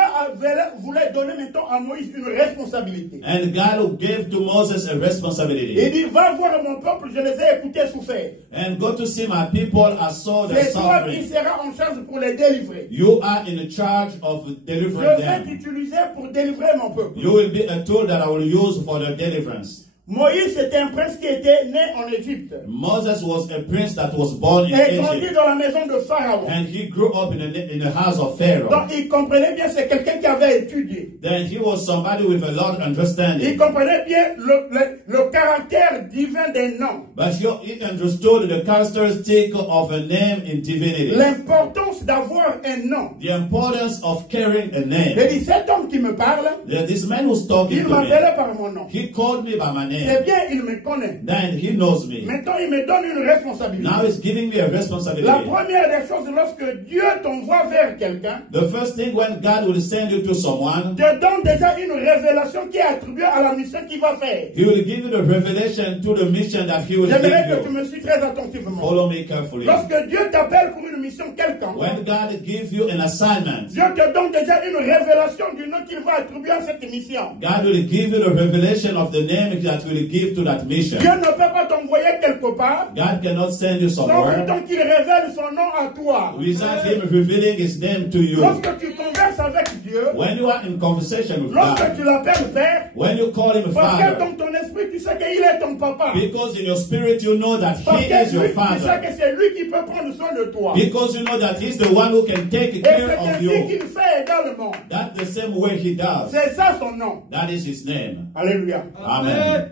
voulait donner maintenant à Moïse une responsabilité. And God gave to Moses a Il responsibility. dit, va voir mon peuple, je les ai écoutés souffrir. And go to see my people, I saw their C'est toi qui suffering. seras en charge pour les délivrer. You are in charge of Je delivering vais them. t'utiliser pour délivrer mon peuple. You will be a tool that I will use for their deliverance. Moïse était un prince qui était né en Égypte. Moses was a prince that was born in Et grandi Egypt. dans la maison de Pharaon. And he grew up in the house of Pharaoh. Donc il comprenait bien, c'est quelqu'un qui avait étudié. Then he was somebody with a lot of Il understanding. comprenait bien le caractère divin des noms. But he understood the characteristic of a name in divinity. L'importance d'avoir un nom. The importance of carrying a Il name. dit, cet homme qui me parle, This man was talking il to me. m'appelait par mon nom. He called me by my C'est name. bien, il me connaît. Then he knows me. Maintenant, il me donne une responsabilité. Now he's giving me a La responsibility. première des choses, lorsque Dieu t'envoie vers quelqu'un, The first thing when God will send you to someone, te donne déjà une révélation qui est attribuée à la mission qu'il va faire. he will give you the revelation to the mission that he will J'aimerais give que tu you. me suis très attentivement. Follow me carefully. Lorsque Dieu t'appelle pour une mission quelconque, When God gives you an assignment, Dieu te donne déjà une révélation du nom qu'il va attribuer à cette mission. God will give you the revelation of the name that will give to that mission. Dieu ne peut pas t'envoyer quelque part God cannot send you sans somewhere pourtant qu'il révèle son nom à toi. without him revealing his name to you. Lorsque tu converses avec Dieu, When you are in conversation with lorsque God, tu l'appelles Père, when you call him parce que Father, dans ton esprit, tu sais qu'il est ton papa. because in your spirit you know that Parce he que is your lui, tu sais Father. que c'est lui qui peut prendre soin de toi. Because you know that he's the one who can take Et care c'est of ainsi you. qu'il fait également. That's the same way he does. C'est ça son nom. That is his name. Alléluia. Amen.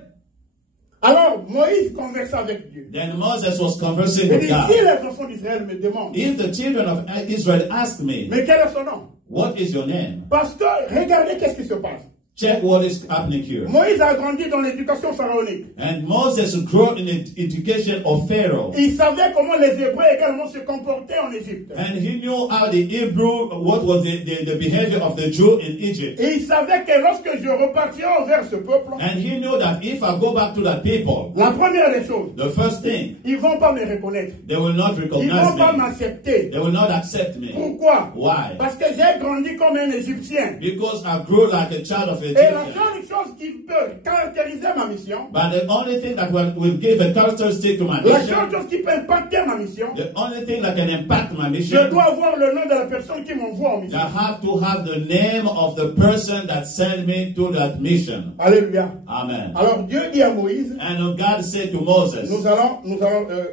Alors, Moïse conversa avec Dieu. Then Moses was conversing Il with dit, God. si les enfants d'Israël me demandent, If the children of Israel ask me, mais quel est son nom? what is your name? Parce que, regardez qu'est-ce qui se passe. Check what is happening here. Moïse a grandi dans l'éducation pharaonique. And Moses grew in the education of Pharaoh. Il savait comment les Hébreux également se comportaient en Égypte. And he knew how the Hebrew, what was the behavior of the Jew in Egypt. Et il savait que lorsque je repartirai vers ce peuple, And he knew that if I go back to that people, la première des choses, the first thing, ils ne vont pas me reconnaître. they will not Ils ne recognize vont pas me. m'accepter. They will not accept me. Pourquoi? Why? Parce que j'ai grandi comme un Égyptien. Because I grew like a child of Et la Egyptian. seule chose qui peut caractériser ma mission, But the only thing that will give a characteristic to my la mission, seule chose qui peut impacter ma mission, the only thing that can impact my je mission, dois avoir le nom de la personne qui m'envoie en mission. I have to have the name of the person that sent me to that mission. Alléluia. Amen. Alors Dieu dit à Moïse, And God said to Moses, nous allons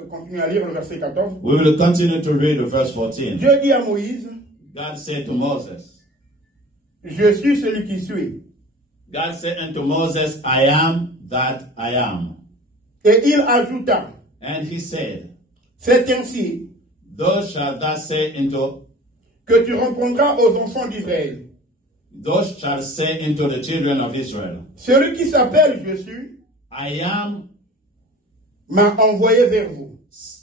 continuer à lire le verset 14. we will continue to read the verse 14. Dieu dit à Moïse, God said to Moses, je suis celui qui suis. God said unto Moses, I am that I am. Et il ajouta, And he said, c'est ainsi thus shalt thou say unto, que tu répondras aux enfants d'Israël. thus shalt say unto the children of Israel, Celui qui s'appelle Jésus I am m'a envoyé vers vous.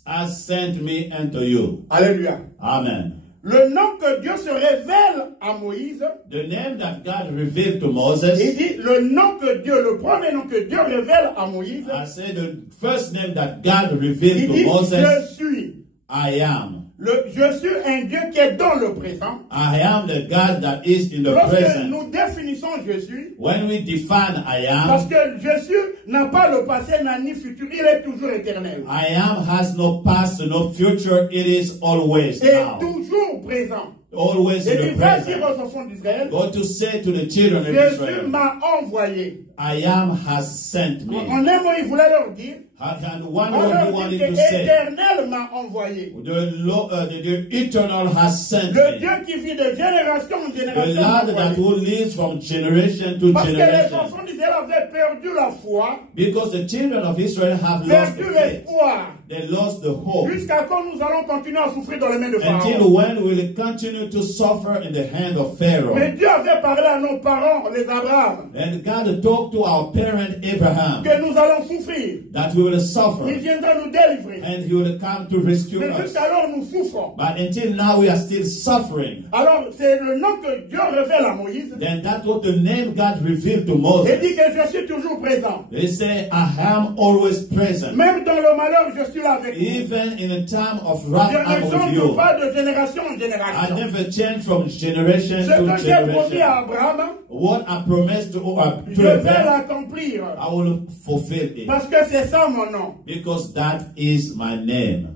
has sent me unto you. Alléluia. Amen. le nom que Dieu se révèle à Moïse, the name that God revealed to Moses, il dit le nom que Dieu, le premier nom que Dieu révèle à Moïse, I said the first name that God revealed il to dit Moses, je suis. I am. Je suis un Dieu qui est dans le présent. I am the God that is in the Lorsque present. nous définissons je suis, When we define I parce am, que Jésus n'a pas le passé, n'a ni futur, il est toujours éternel. I am has no past, no future, it is always Et now. toujours présent. Always in Et the il va dire present. aux enfants d'Israël, Go to say to the children of Jésus Israel, m'a envoyé. I am has sent me. En un mot, il voulait leur dire, And one on word he leur dit wanted que to say, éternel m'a envoyé. the eternal has sent Le me. Dieu qui vit de génération en The génération m'a Lord that envoyé. who lives from generation to Parce que les generation. enfants d'Israël avaient perdu la foi, Because the children of Israel have lost perdu the faith. l'espoir. They lost the hope. Jusqu'à quand nous allons continuer à souffrir dans les mains de Until Pharaon. when will it continue to suffer in the hand of Pharaoh? Mais Dieu avait parlé à nos parents, les Abraham, And God talked to our parent Abraham que nous allons souffrir. that we will Il suffer viendra nous délivrer. and he will come to rescue Mais us. jusqu'alors nous souffrons. But until now we are still suffering. Alors c'est le nom que Dieu révèle à Moïse. Then that's what the name God revealed to Il Moses. dit que je suis toujours présent. They say, I am always present. Même dans le malheur, je suis là avec vous. Even in a time of wrath, Je I'm ne with change you. pas de génération en I génération. never change from generation Ce to que j'ai promis à generation. Abraham, What I promised to je vais Abraham, l'accomplir. I will fulfill it. Parce que c'est ça mon nom. Because that is my name.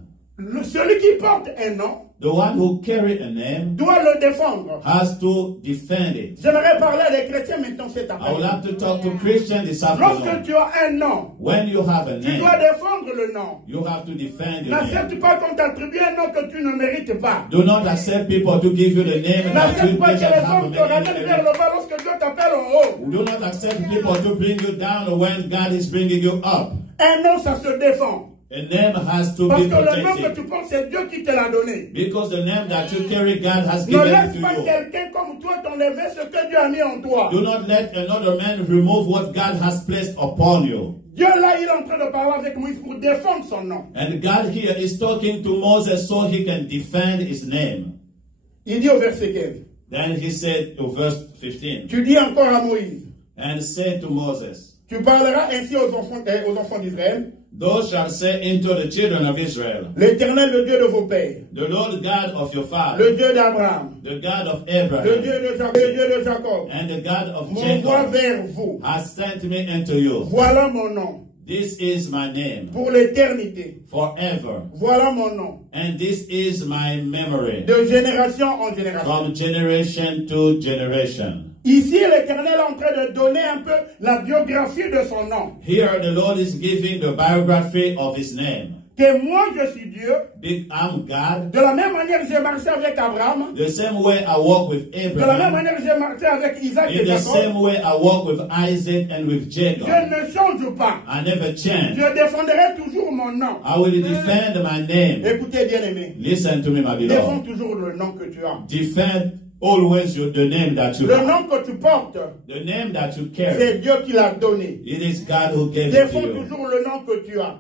Celui qui porte un nom The one who carry a name doit le défendre. has to defend it. J'aimerais parler à des chrétiens maintenant cet I will après-midi. have to talk to Christians this Lorsque afternoon. tu as un nom, When you have a tu name, dois défendre le nom. you have to defend your N'accepte name. pas qu'on t'attribue un nom que tu ne mérites pas. Do not accept people to give you the name that N'accepte you pas que shall les have a hommes te ramènent name. vers le bas lorsque Dieu t'appelle en haut. Do not accept people to bring you down when God is bringing you up. Un nom, ça se défend. A name has to Parce be que le nom que protected. tu portes, c'est Dieu qui te l'a donné. Because the name that you carry, God has Ne given laisse it pas to you. quelqu'un comme toi t'enlever ce que Dieu a mis en toi. Do not let another man remove what God has placed upon you. Dieu là, il est en train de parler avec Moïse pour défendre son nom. And God here is talking to Moses so he can defend his name. Il dit au verset 15, Then he said to verse 15, tu dis encore à Moïse, and said to Moses, tu parleras ainsi aux enfants d'Israël, thou shalt say unto the children of Israel, l'Éternel, le Dieu de vos pères, the Lord God of your father, le Dieu d'Abraham, the God of le Abraham, Dieu de Jacob, and the God of m'envoie Jacob, vers vous. has sent me unto you. Voilà mon nom, This is my name pour l'éternité. forever, Voilà mon nom, and this is my memory de génération en génération. from generation to generation. Ici, l'Éternel est en train de donner un peu la biographie de son nom. Here the Lord is giving the biography of his name. Que moi, je suis Dieu. I'm God. De la même manière que j'ai marché avec Abraham. The same way I walk with De la même Abraham. manière que j'ai marché avec Isaac et In the Jacob. same way I walk with Isaac and with Jacob. Je ne change pas. I never change. Je défendrai toujours mon nom. I will defend my name. Écoutez, bien-aimé. Listen to me, my Défends beloved. toujours le nom que tu as. Defend always the name that you Le have. nom que tu portes, The name that you c'est carry. Dieu qui l'a donné. It is God who gave it Défends to you. toujours le nom que tu as.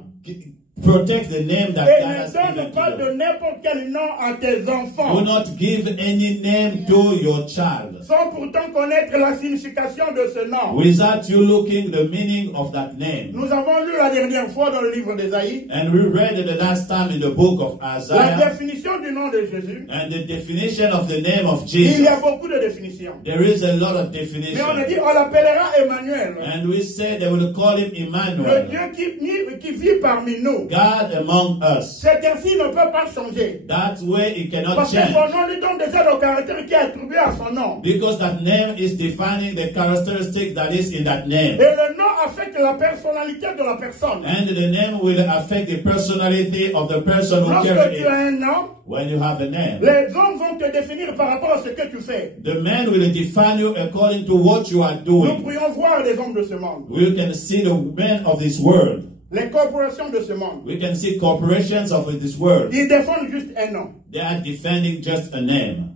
Protect the name that Et God ne has donne given pas to de you. n'importe quel nom à tes enfants. Do not give any name to your child Sans pourtant connaître la signification de ce nom. without you looking the meaning of that name. Nous avons lu la dernière fois dans le livre d'Ésaïe And we read it the last time in the book of la Isaiah définition du nom de Jésus. and the definition of the name of Il y Jesus. a beaucoup de définitions. There is a lot of Mais on a definition. dit, on l'appellera Emmanuel. And we said they will call him Le Emmanuel, Dieu qui vit parmi nous. God among us. Cet ainsi ne peut pas changer. That way it cannot Parce que change. son nom lui donne déjà le caractère qui est attribué à son nom. Because that name is defining the characteristics that is in that name. Et le nom affecte la personnalité de la personne. And the name will affect the personality of the person who Lorsque carries tu it. as un nom, When you have a name, les hommes vont te définir par rapport à ce que tu fais. the man will define you according to what you are Nous doing. pourrions voir les hommes de ce monde, We can see the men of this world. les corporations de ce monde. We can see corporations of this world. Ils défendent juste un nom. They are defending just a name.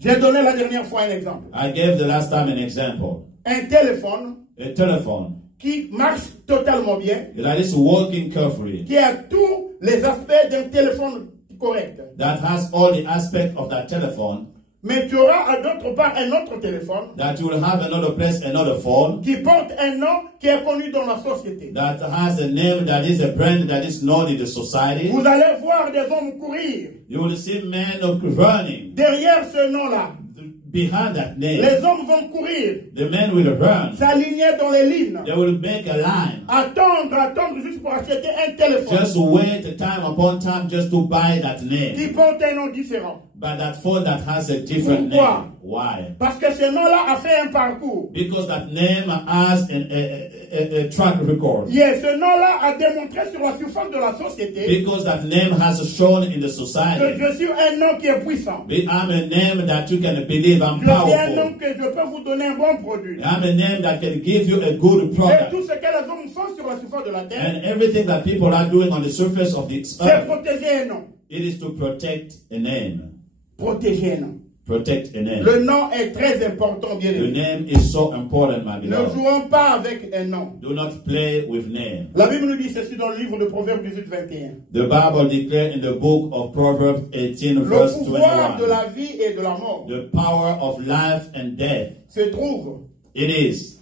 J'ai donné la dernière fois un exemple. I gave the last time an example. Un téléphone A telephone qui marche totalement bien, that is working carefully, qui a tous les aspects d'un téléphone corrects. that has all the aspects of that telephone, Mais tu auras d'autre part un autre téléphone that you will have another place, another phone, qui porte un nom qui est connu dans la société. that has a name, that is a brand that is known in the society. Vous allez voir des hommes courir You will see men running derrière ce nom-là. behind that name. Les hommes vont courir, The men will run. s'aligner dans les lignes, They will make a line. attendre juste pour acheter un téléphone Just wait time upon time just to buy that qui name. porte un nom différent. But that phone that has a different Pourquoi? name. Why? Parce que ce nom-là a fait un parcours. Because that name has a track record. Yes, ce nom-là a démontré sur la surface de la société Because that name has shown in the que society. je suis un nom qui est puissant. I'm a name that you can believe I'm Je suis un powerful. nom que je peux vous donner un bon produit. I'm a name that can give you a good Et product. tout ce que les hommes font sur la surface de la terre, And everything that people are doing on the surface of the c'est earth, protéger un nom. it is to protect a name. Protéger un nom. Protect a name. Le nom est très important, bien The aimé. name is so important, my Ne beloved. jouons pas avec un nom. Do not play with name. La Bible nous dit ceci dans le livre de Proverbes 18-21. The Bible declares in the book of Proverbs 18, Le verse pouvoir de 21, la vie et de la mort the power of life and death. se trouve It is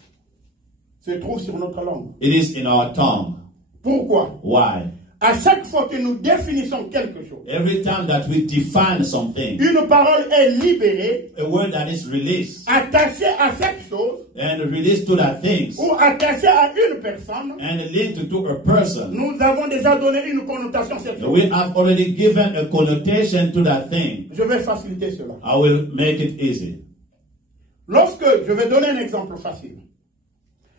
sur notre langue. It is in our tongue. Pourquoi? Why? À chaque fois que nous définissons quelque chose, Every time that we define something, une parole est libérée, a word that is released attachée à cette chose and released to that thing ou attachée à une personne, and linked to a person, nous avons déjà donné une connotation sexuelle. we have already given a connotation to that thing. Je vais faciliter cela. I will make it easy. Lorsque, je vais donner un exemple facile.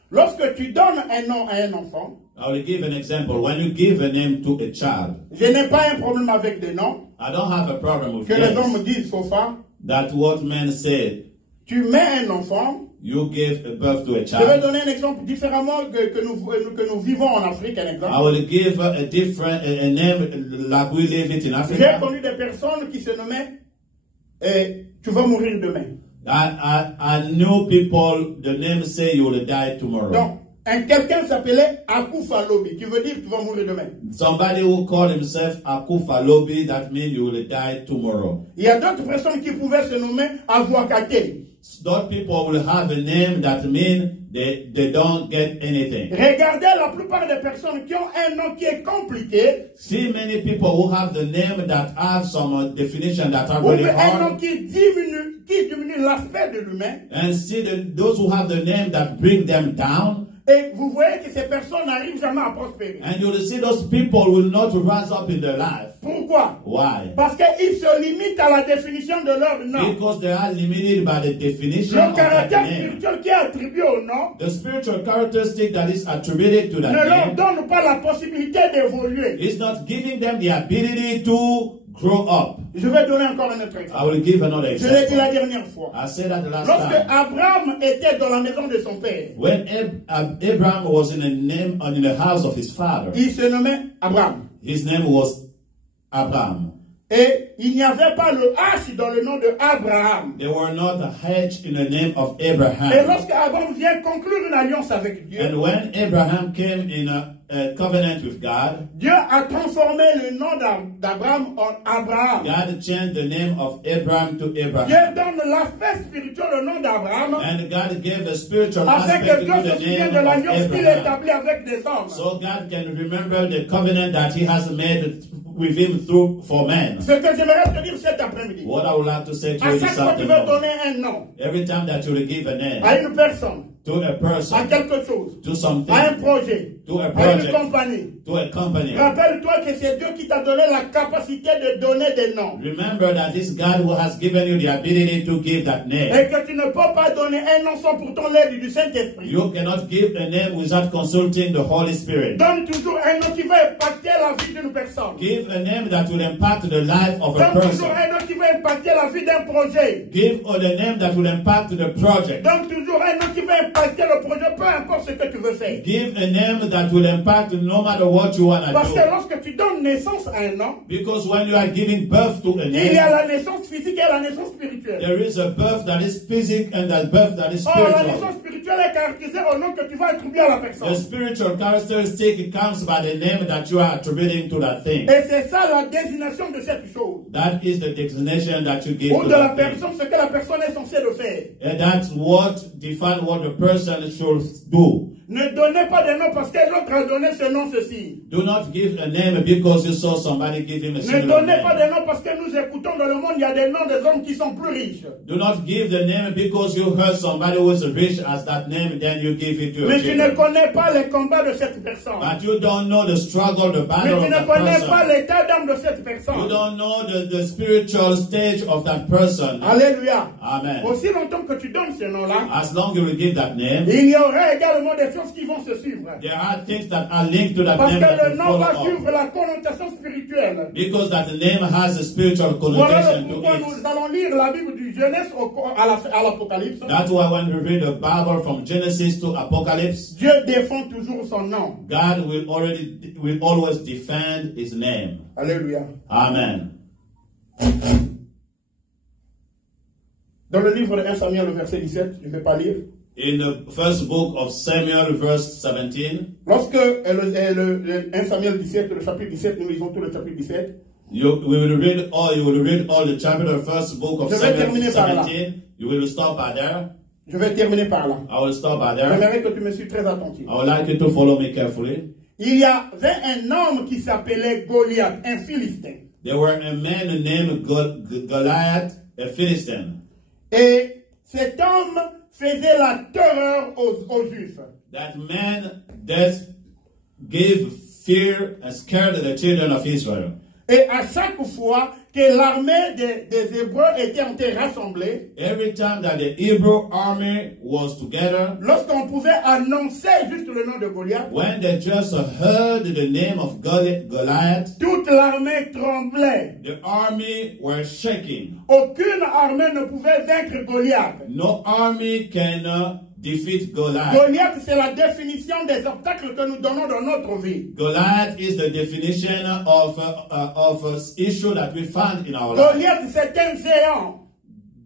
Lorsque tu donnes un nom à un enfant, I will give an example. When you give a name to a child, je n'ai pas un problème avec des noms I don't have a problem with que les names. hommes disent Sofa. That's what men say. Tu mets un enfant. You give a birth to a Je vais child. donner un exemple différemment que nous vivons en Afrique, un exemple. I will give a different a name like we live it in J'ai Africa. connu des personnes qui se nommaient tu vas mourir demain. I know people, the name say you will die tomorrow. Donc, quelqu'un s'appelait Akufa Lobi, qui veut dire tu vas mourir demain. Somebody who call himself Akufa Lobi, that means you will die tomorrow. Il y a d'autres personnes qui pouvaient se nommer Avoakate. Those people will have a name that means they don't get anything. Regardez la plupart des personnes qui ont un nom qui est compliqué, See many people who have the name that have some definition that are ou very un nom hard, qui diminue l'aspect de l'humain. and see those who have the name that bring them down. Et vous voyez que ces personnes n'arrivent jamais à prospérer. And you will see those people will not rise up in their life. Pourquoi? Why? Parce qu'ils se limitent à la définition de leur nom. Because they are limited by the definition Le of that caractère name. spirituel qui est attribué au nom The spiritual characteristic that is attributed to ne that leur name donne pas la possibilité d'évoluer. is not giving them the ability to grow up. Je vais donner encore un autre I exemple. will give another Je l'ai dit la example. dernière fois. I said that the last Lorsque time. Abraham était dans la maison de son père, When Abraham was in the house of his father, il se nommait Abraham. his name was Abraham. Et il n'y avait pas le H dans le nom de Abraham. There were not a H in the name of Et Abraham. lorsque Abraham vient conclure une alliance avec Dieu, And when Abraham came in a covenant with God, Dieu a transformé le nom d'Abraham en Abraham. God changed the name of Abraham to Dieu Abraham. donne l'aspect spirituel au nom d'Abraham, And God gave a spiritual afin aspect que to Dieu the se souvienne name de of l'alliance qu'il Abraham. établit avec des hommes. So God can remember the covenant that he has made with him for man. Ce que j'aimerais te dire cet après-midi, What I would like to say to à you chaque this fois que tu veux afternoon, donner un nom every time that you will give a name à une personne, to a à person, quelque chose, to something, à un projet, to a à une project, compagnie, to a company, rappelle-toi que c'est Dieu qui t'a donné la capacité de donner des noms. remember that it's God who has given you the ability to give that name. Et que tu ne peux pas donner un nom sans pourtant l'aide du Saint-Esprit. You cannot give a name without consulting the Holy Spirit. Donne toujours un nom qui va impacter la vie d'une personne. Give a name that will impact the life of a Donne toujours person. un nom qui va impacter la vie d'un projet. Give the name that will impact the project. Donne toujours un nom qui va impacter le projet, peu importe ce que tu veux faire. Give a name that will impact no matter what you want to Parce que do. lorsque tu donnes naissance à un nom, Because when you are giving birth to a il y a name, la naissance physique et la naissance spirituelle. there is a birth that is physical and a birth that is Or, la spiritual. naissance spirituelle est caractérisée au nom que tu vas attribuer à la The personne. spiritual characteristic comes by the name that you are attributing to that thing. Et c'est ça la désignation de cette chose. That is the designation that you give Ou to de la that thing. personne, ce que la personne est censée de faire. And that's what defines what the person should do. Ne donnez pas de nom parce que l'autre a donné ce nom ceci. Do not give a name because you saw somebody give him a Ne similar donnez pas name. de nom parce que nous écoutons dans le monde, il y a des noms des hommes qui sont plus riches. Do not give the name because you heard somebody who is rich as that name, then you give it to Mais a tu ne children. connais pas les combats de cette personne. But you don't know the struggle, the Mais battle tu of ne that connais pas person. l'état d'âme de cette You personne. don't know the spiritual stage of that person. Alléluia. Amen. Aussi longtemps que tu donnes ce nom-là, As long as you give that name, il y aura également des choses qui vont se suivre. there are things that are linked to that Parce name que that le will nom follow va up. suivre la connotation spirituelle. Because that name has a spiritual Voilà connotation to pourquoi it. nous allons lire la Bible du Genèse à l'Apocalypse. That's why when we read the Bible from Genesis to Apocalypse, Dieu défend toujours son nom. God will always defend his name. Alléluia. Amen. Dans le livre de 1 Samuel, le verset 17, je ne vais pas lire. In the first book of Samuel, verse 17, Lorsque le 1 Samuel 17, le chapitre 17, nous lisons tout le chapitre 17. you will read all the chapter, the first book of Je vais Samuel terminer par là. 17. You will stop by there. Je vais terminer par là. I will stop by there. J'aimerais que tu me suives très attentif. I would like you to follow me carefully. Il y avait un homme qui s'appelait Goliath, un Philistin. There were a man named Goliath, a Philistine. Et cet homme faisait la terreur aux Juifs. That man that gave fear and scared the children of Israel. Et à chaque fois que l'armée des Hébreux était rassemblée, Every time that the Hebrew army was together, lorsqu'on pouvait annoncer juste le nom de Goliath, when they just heard the name of Goliath, toute l'armée tremblait. the army were shaking. Aucune armée ne pouvait vaincre Goliath. No army can defeat Goliath. Goliath, c'est la définition des obstacles que nous donnons dans notre vie. Goliath is the definition of issue that we find in our life. Goliath, c'est un géant.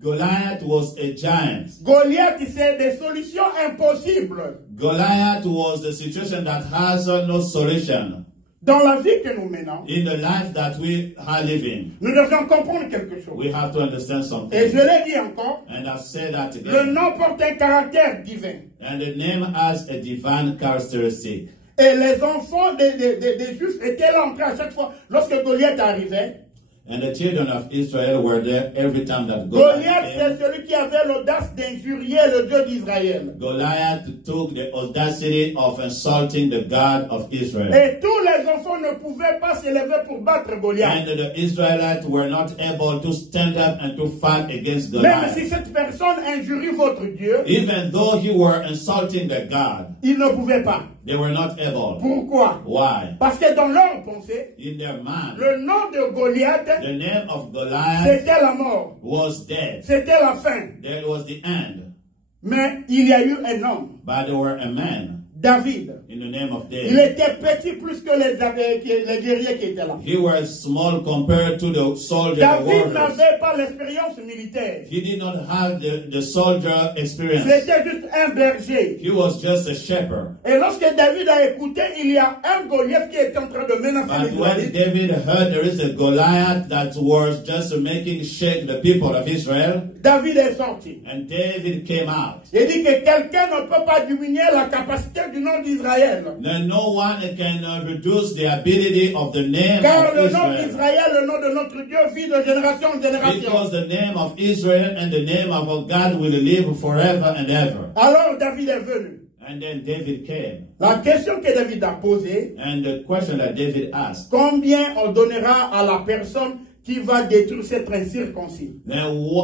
Goliath was a giant. Goliath, c'est des solutions impossibles. Goliath was the situation that has no solution. Dans la vie que nous menons, In the life that we are living, nous devons comprendre quelque chose. we have to understand something. Et je l'ai dit encore, And I've said that le again. nom porte un caractère divin. And the name has a divine characteristic. Et les enfants des Juifs étaient là entrés à chaque fois. Lorsque Goliath arrivait, And the children of Israel were there every time that Goliath Goliath, came. c'est celui qui avait l'audace d'injurier le Dieu d'Israël. Goliath took the audacity of insulting the God of Israel. Et tous les enfants ne pouvaient pas s'élever pour battre Goliath. And the Israelites were not able to stand up and to fight against Même si Goliath. cette personne injurie votre Dieu, Even though he were insulting the God, ils ne pouvaient pas. they were not able. Pourquoi? Why? Parce que dans leur pensée, In their mind, le nom de Goliath, the name of Goliath c'était la mort. was dead. C'était la fin. That was the end. Mais il y a eu un homme, But there were a man David. in the name of Il David. était petit plus que les guerriers qui étaient là. He was small compared to the soldier, the David warriors. n'avait pas l'expérience militaire. He did not have the soldier experience. C'était juste un berger. He was just a shepherd. Et lorsque David a écouté, il y a un Goliath qui est en train de menacer les But when Israélites. David heard there is a Goliath that was just making shake the people of Israel, David est sorti. and David came out. Il dit que quelqu'un ne peut pas diminuer la capacité du nom d'Israël. Then no one can reduce the ability of the name Car of le nom Israel. d'Israël, le nom de notre Dieu, vit de génération en génération. Because the name of Israel and the name of our God will live forever and ever. Alors David est venu. And then David came. La question que David a posée, And the question that David asked, combien on donnera à la personne qui va détruire cet incirconcis. then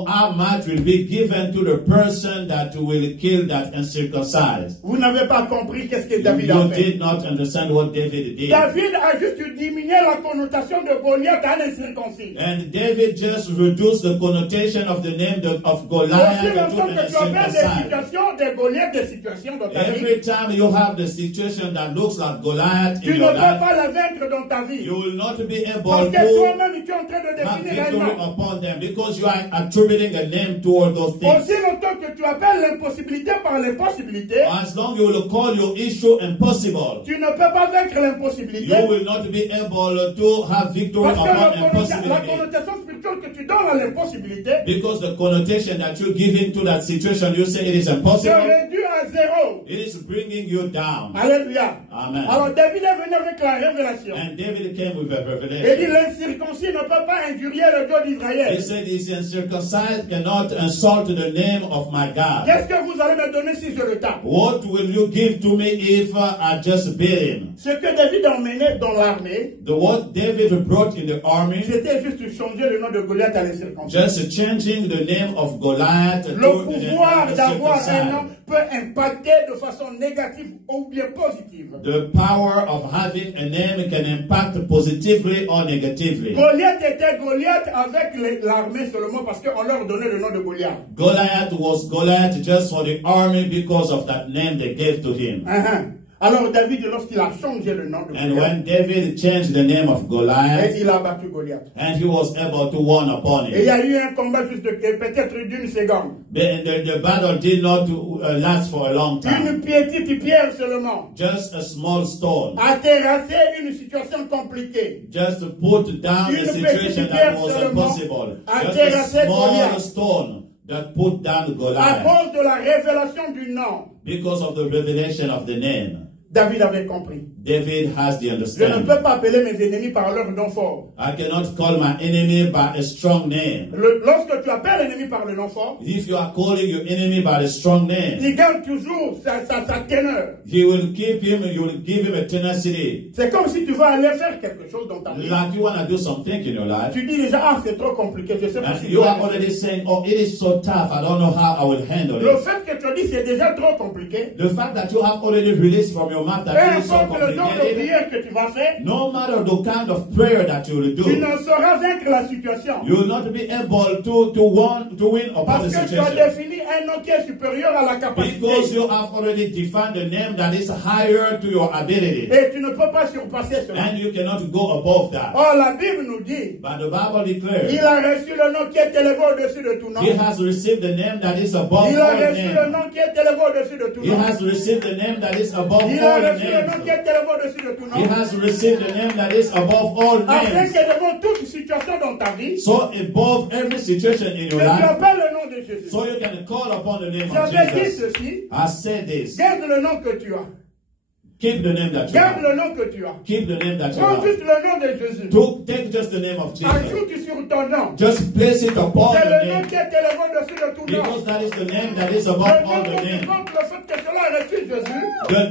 how much will be given to the person that will kill that uncircumcised? Vous n'avez pas compris qu'est-ce que David a You fait. did not understand what David did. David a juste diminué la connotation de Goliath à l'incirconcis. And David just reduced the connotation of the name of Goliath Aussi to longtemps an que tu appelles des uncircumcised. situations de Goliath, des situations dans ta vie, Every time you have the situation that looks like Goliath tu in ne your peux life, pas la vaincre dans ta vie. you will not be able Parce que to toi-même, tu es en train de have définir un victory nom. upon them because you are attributing a name toward those things. Aussi longtemps que tu appelles l'impossibilité par l'impossibilité, As long you will call your issue impossible, tu ne peux pas vaincre l'impossibilité. you will not be able to have victory Parce que upon la impossibility. connotation spirituelle que tu donnes à l'impossibilité Because the connotation that you give into that situation, you say it is te impossible, réduit à zéro. it is bringing you down. Alléluia. Amen. Alors David est venu avec la révélation. And David came with a Il dit revelation. l'incirconcis ne peut pas injurier le Dieu d'Israël. He said, "This uncircumcised cannot insult the name of my God." Qu'est-ce que vous allez me donner si je le tape? What will you give to me if I just beat him? Ce que David a emmené dans l'armée, What David brought in the army, c'était juste changer le nom de Goliath à l'incirconcis. just changing the name of Goliath to Le the pouvoir name d'avoir un uncircumcised. nom peut impacter de façon négative ou bien positive. The power of having a name can impact positively or negatively. Goliath était Goliath avec l'armée seulement parce qu'on leur donnait le nom de Goliath. Goliath was Goliath just for the army because of that name they gave to him. Alors David, lorsqu'il a changé le nom de And Goliath, when David changed the name of et Goliath, il a battu Goliath. and he was able to win upon Et il y him. a eu un combat juste de peut-être d'une seconde. The battle did not last for a long time. Une petite pierre seulement Just a small stone. a terrassé une situation compliquée. Just to put down a situation that was impossible. Just a small stone that put down À Goliath. cause de la révélation du nom, Because of the revelation of the name. David avait compris. David has the Je ne understanding. peux pas appeler mes ennemis par leur nom fort. I cannot call my enemy by a strong name. Lorsque tu appelles l'ennemi par le nom fort, If you are calling your enemy by a strong name, il garde toujours sa teneur. he will keep him, you will give him a tenacity. C'est comme si tu vas aller faire quelque chose dans ta vie. Like you want to do something in your life, Tu dis déjà, ah, c'est trop compliqué, je sais pas and si you are already saying, oh, it is so tough, I don't know how I will handle Le it. fait que tu as dit c'est déjà trop compliqué, The fact that you have already released from your mouth peu that it is so importe le genre de complicated, prière que tu vas faire, no matter the kind of prayer that you will tu do, ne sauras vaincre la situation. you will not be able to win upon Parce the que tu as situation. défini un nom qui est supérieur à la capacité. Because you have already defined a name that is higher to your ability. Et tu ne peux pas surpasser cela. And you cannot go above that. Or, la Bible nous dit, But the Bible declares il a reçu le nom qui est élevé au-dessus de tout nom. he has received the name that is above Il a all reçu le names. nom qui est élevé au-dessus de tout He nom. has received the name that is above Il a all reçu le nom names. qui est élevé au-dessus de tout He nom. has received the name that is above all Afin names. que devant toute situation dans ta vie, So above every situation in que your tu life, appelles le nom de Jésus. so you can call upon the name of J'avais dit Jesus. ceci, I said this. garde le nom que tu as. Keep the name that you Garde have. le nom que tu as. Keep the name that you Prends have. juste le nom de Jésus. Take just the name of Jesus. Ajoute sur ton nom. Just place it upon C'est the le nom name. qui est élevé au-dessus de tout nom. Because that is the name that is Le above all nom the dont tu name. comptes le fait que cela a reçu Jésus.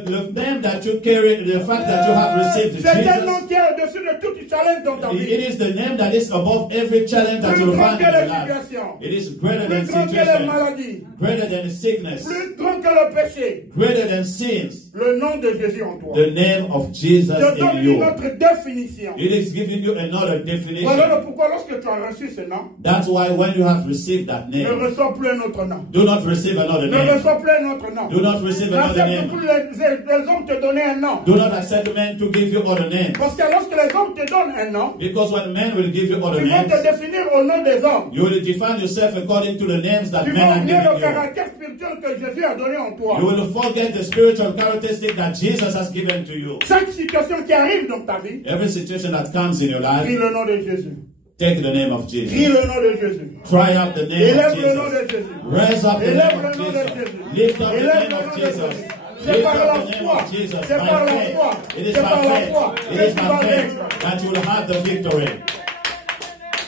The name that you carry, the fact that you have received C'est un nom Jesus, qui est au-dessus de tout challenge dans ta it vie. is the name that is above every challenge that Plus you grand find que in your les life. situations. It is greater than Plus grand que les situation, maladies. greater than sickness, Plus grand que le péché. greater than sins. Le nom de Jésus en toi. The name of Jesus Je donne in une you. autre définition. It is giving you another Voilà definition. le pourquoi lorsque tu as reçu ce nom, That's why when you have received that ne name, reçois plus un autre nom. do not receive another Ne name. reçois plus un autre nom. Do not receive another N'accepte plus name. les hommes te donner un nom. Do not accept men to give you other names. Parce que lorsque les hommes te donnent un nom, Because when men will give you other tu vas names, te définir au nom des hommes. you will define yourself according to the names that Tu men vas are oublier le giving you. caractère spirituel que Jésus a donné en toi. You will forget the spiritual characteristic that Jesus has given to you. Chaque situation qui arrive dans ta vie, Every situation that comes in your crie life, le nom de Jésus. take the name of Crie Jesus. le nom de Jésus. Cry out the name of Élève le nom de Jesus. Jésus. Raise up the Élève name le of nom de Jesus. Jésus. Lift up the Élève name le of nom de Jesus. Jésus. C'est Lift par la up the name foi. of Jesus. C'est par By la faith. foi. It is C'est par by la faith. foi. It que is tu vas by faith vaincre. that you will have the victory.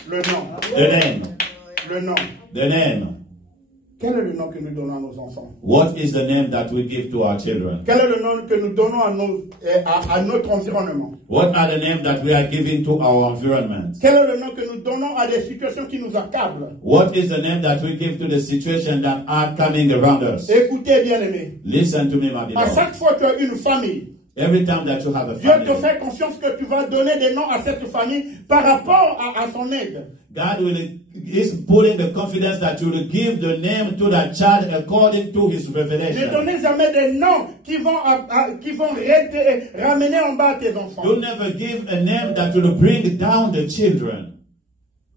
Le nom. The name. Le nom. The name. Quel est le nom que nous donnons à nos enfants? What is the name that we give to our children? Quel est le nom que nous donnons à notre environnement? What are the names that we are giving to our environment? Quel est le nom que nous donnons à des situations qui nous accablent? What is the name that we give to the situation that are coming around us? Écoutez, bien-aimés. Listen to me, my À beloved. chaque fois que tu as une famille, Every time that you have a Dieu te family, fait confiance que tu vas donner des noms à cette famille par rapport à son aide. God is putting the confidence that you will give the name to that child according to his Ne revelation. donnez jamais des noms qui vont ramener en bas tes enfants. You never give a name that will bring down the children.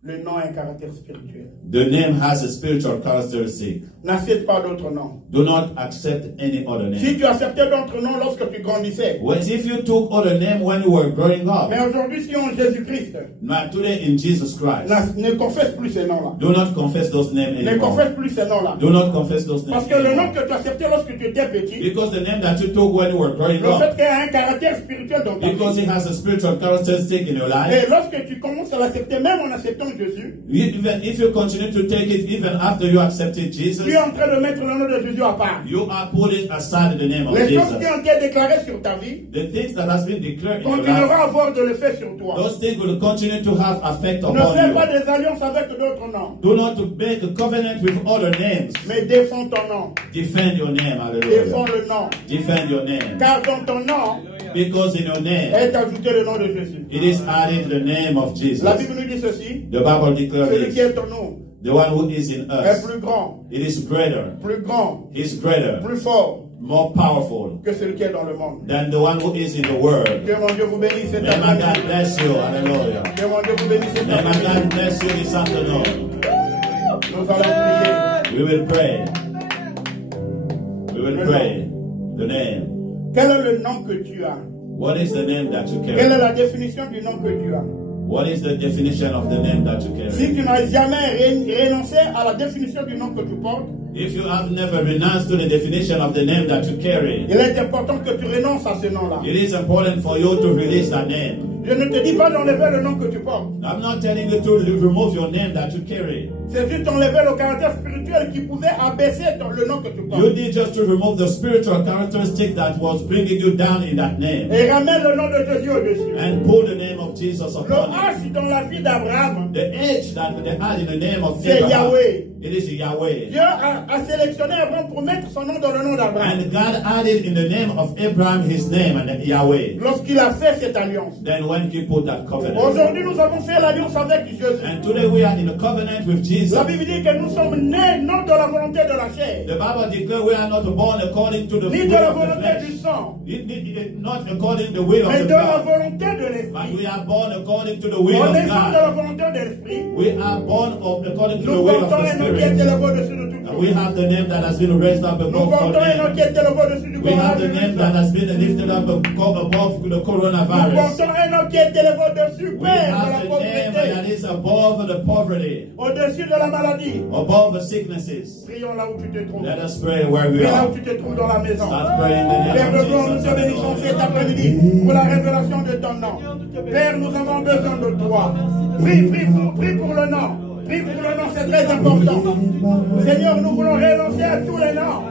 Le nom a un caractère spirituel. The name has a spiritual characteristic. N'accepte pas d'autres noms. Do not accept any other Si name. tu acceptais d'autres noms lorsque tu grandissais, Well, if you took other name when you were growing up, mais aujourd'hui, si on Jésus-Christ, but today in Jesus Christ, ne confesse plus ces noms-là. do not confess those names Ne anymore. confesse plus ces noms-là. Do not confess those Parce names que le nom anymore. que tu acceptais lorsque tu étais petit, Because the name that you took when you were growing le fait up, qu'il y a un caractère spirituel dans ta because vie. it has a spiritual characteristic in your life, Et lorsque tu commences à l'accepter, même en acceptant Jésus, even if you continue to take it even after you accepted Jesus, tu es en train de mettre le nom de Jésus à part. you are putting aside the name of Les choses qui Jesus. ont été déclarées sur ta vie The things that has been declared in your continueront life, à avoir de l'effet sur toi. those things will continue to have effect Ne upon fais pas you. des alliances avec d'autres noms, Do not make a covenant with other names. mais défends ton nom. Defend your name, Défends hallelujah. le nom. Defend your name. Car dans ton nom Because in your name, est ajouté le nom de Jésus. it is added the name of Jesus. La Bible nous dit ceci. The Bible declares Celui qui this. est en nous The one who is in est us, plus grand, it is greater. plus grand, He's greater, plus fort more powerful que celui qui est dans le monde. than the one who is in the world. Que mon Dieu vous bénisse cet May my God après-midi. bless you, hallelujah. Que mon Dieu vous bénisse cet May my God après-midi. bless you this afternoon. Nous allons prier. We will pray. We will pray. The name. Quel est le nom que tu as? What is the name that you Quelle est carry? la définition du nom que tu as? What is the definition of the name that you Si carry? tu n'as jamais renoncé à la définition du nom que tu portes, If you have never renounced to the definition of the name that you carry, il est important que tu renonces à ce nom-là. it is important for you to release that name. Je ne te dis pas d'enlever le nom que tu portes. I'm not telling you to remove your name that you carry. C'est juste enlever le caractère spirituel qui pouvait abaisser le nom que tu You portes. need just to remove the spiritual characteristic that was bringing you down in that name Et ramène le nom de Jésus au-dessus. and put the name of Jesus Le upon it. H dans la vie d'Abraham, The H that they had in the name of c'est Abraham, Yahweh. it is Yahweh. Dieu a sélectionné Abraham pour mettre son nom dans le nom d'Abraham. And God added in the name of Abraham his name and Yahweh. Lorsqu'il a fait cette alliance. Then when he put that covenant. Aujourd'hui, nous avons fait l'alliance avec Jésus. And today we are in a covenant with Jesus. La Bible dit que nous sommes nés non de la volonté de la chair, The Bible declares we are not born according to the ni will de la of the volonté flesh. du sang, Not according to the will mais of de the la God. volonté de But l'esprit. we are born according to the will On of est de la God. volonté de l'esprit. We are born according to the Nous will of portons the un nom qui est Spirit. élevé au-dessus de toute And we chose. have the name that has been raised up Nous above all portons un nom names. qui est élevé au-dessus du We have the name that coronavirus. has been lifted up above the Nous coronavirus. portons un nom qui est élevé au-dessus, We Père, de have la the name that pauvreté, is above the poverty, au-dessus de la maladie. above the sicknesses. Prions là où tu te trouves. Let us pray where we Prie là are. où tu te trouves dans la maison. Start praying in the Père name de gloire, nous of te bénissons cet Jesus. après-midi pour la révélation de ton nom. Père, nous avons besoin de toi. Prie pour le nom. Prie pour le nom, c'est très important. Seigneur, nous voulons renoncer à tous les noms.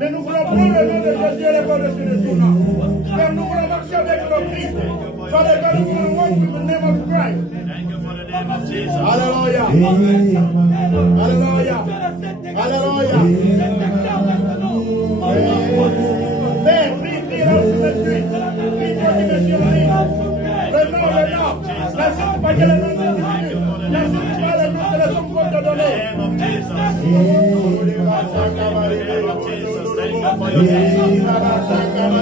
Mais nous voulons prendre le nom de Jésus et les au-dessus de tout nom. Père, nous voulons marcher avec le Christ. Father God, we want to walk with the name of Christ. Thank you for the name of Jesus. Alléluia. Alléluia. Alléluia. Père, prie là où tu me suis. Prie toi qui me suis en ligne. Le nom. N'accepte pas que le nom te dise. N'accepte pas le nom que les hommes vont te donner. Name of Jesus. Name of Jesus. Thank you for your name.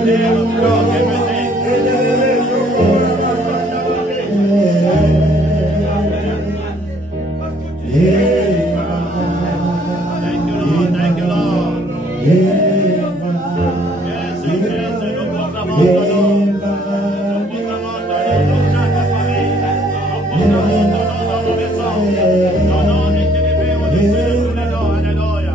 Name of God, everything. Thank you, Lord. Thank you, Lord. Yes, nous proclamons ton nom. Nous proclamons ton nom dans chaque famille. Nous proclamons ton nom dans nos maisons. Ton nom est élevé au-dessus de tous les noms. Alléluia.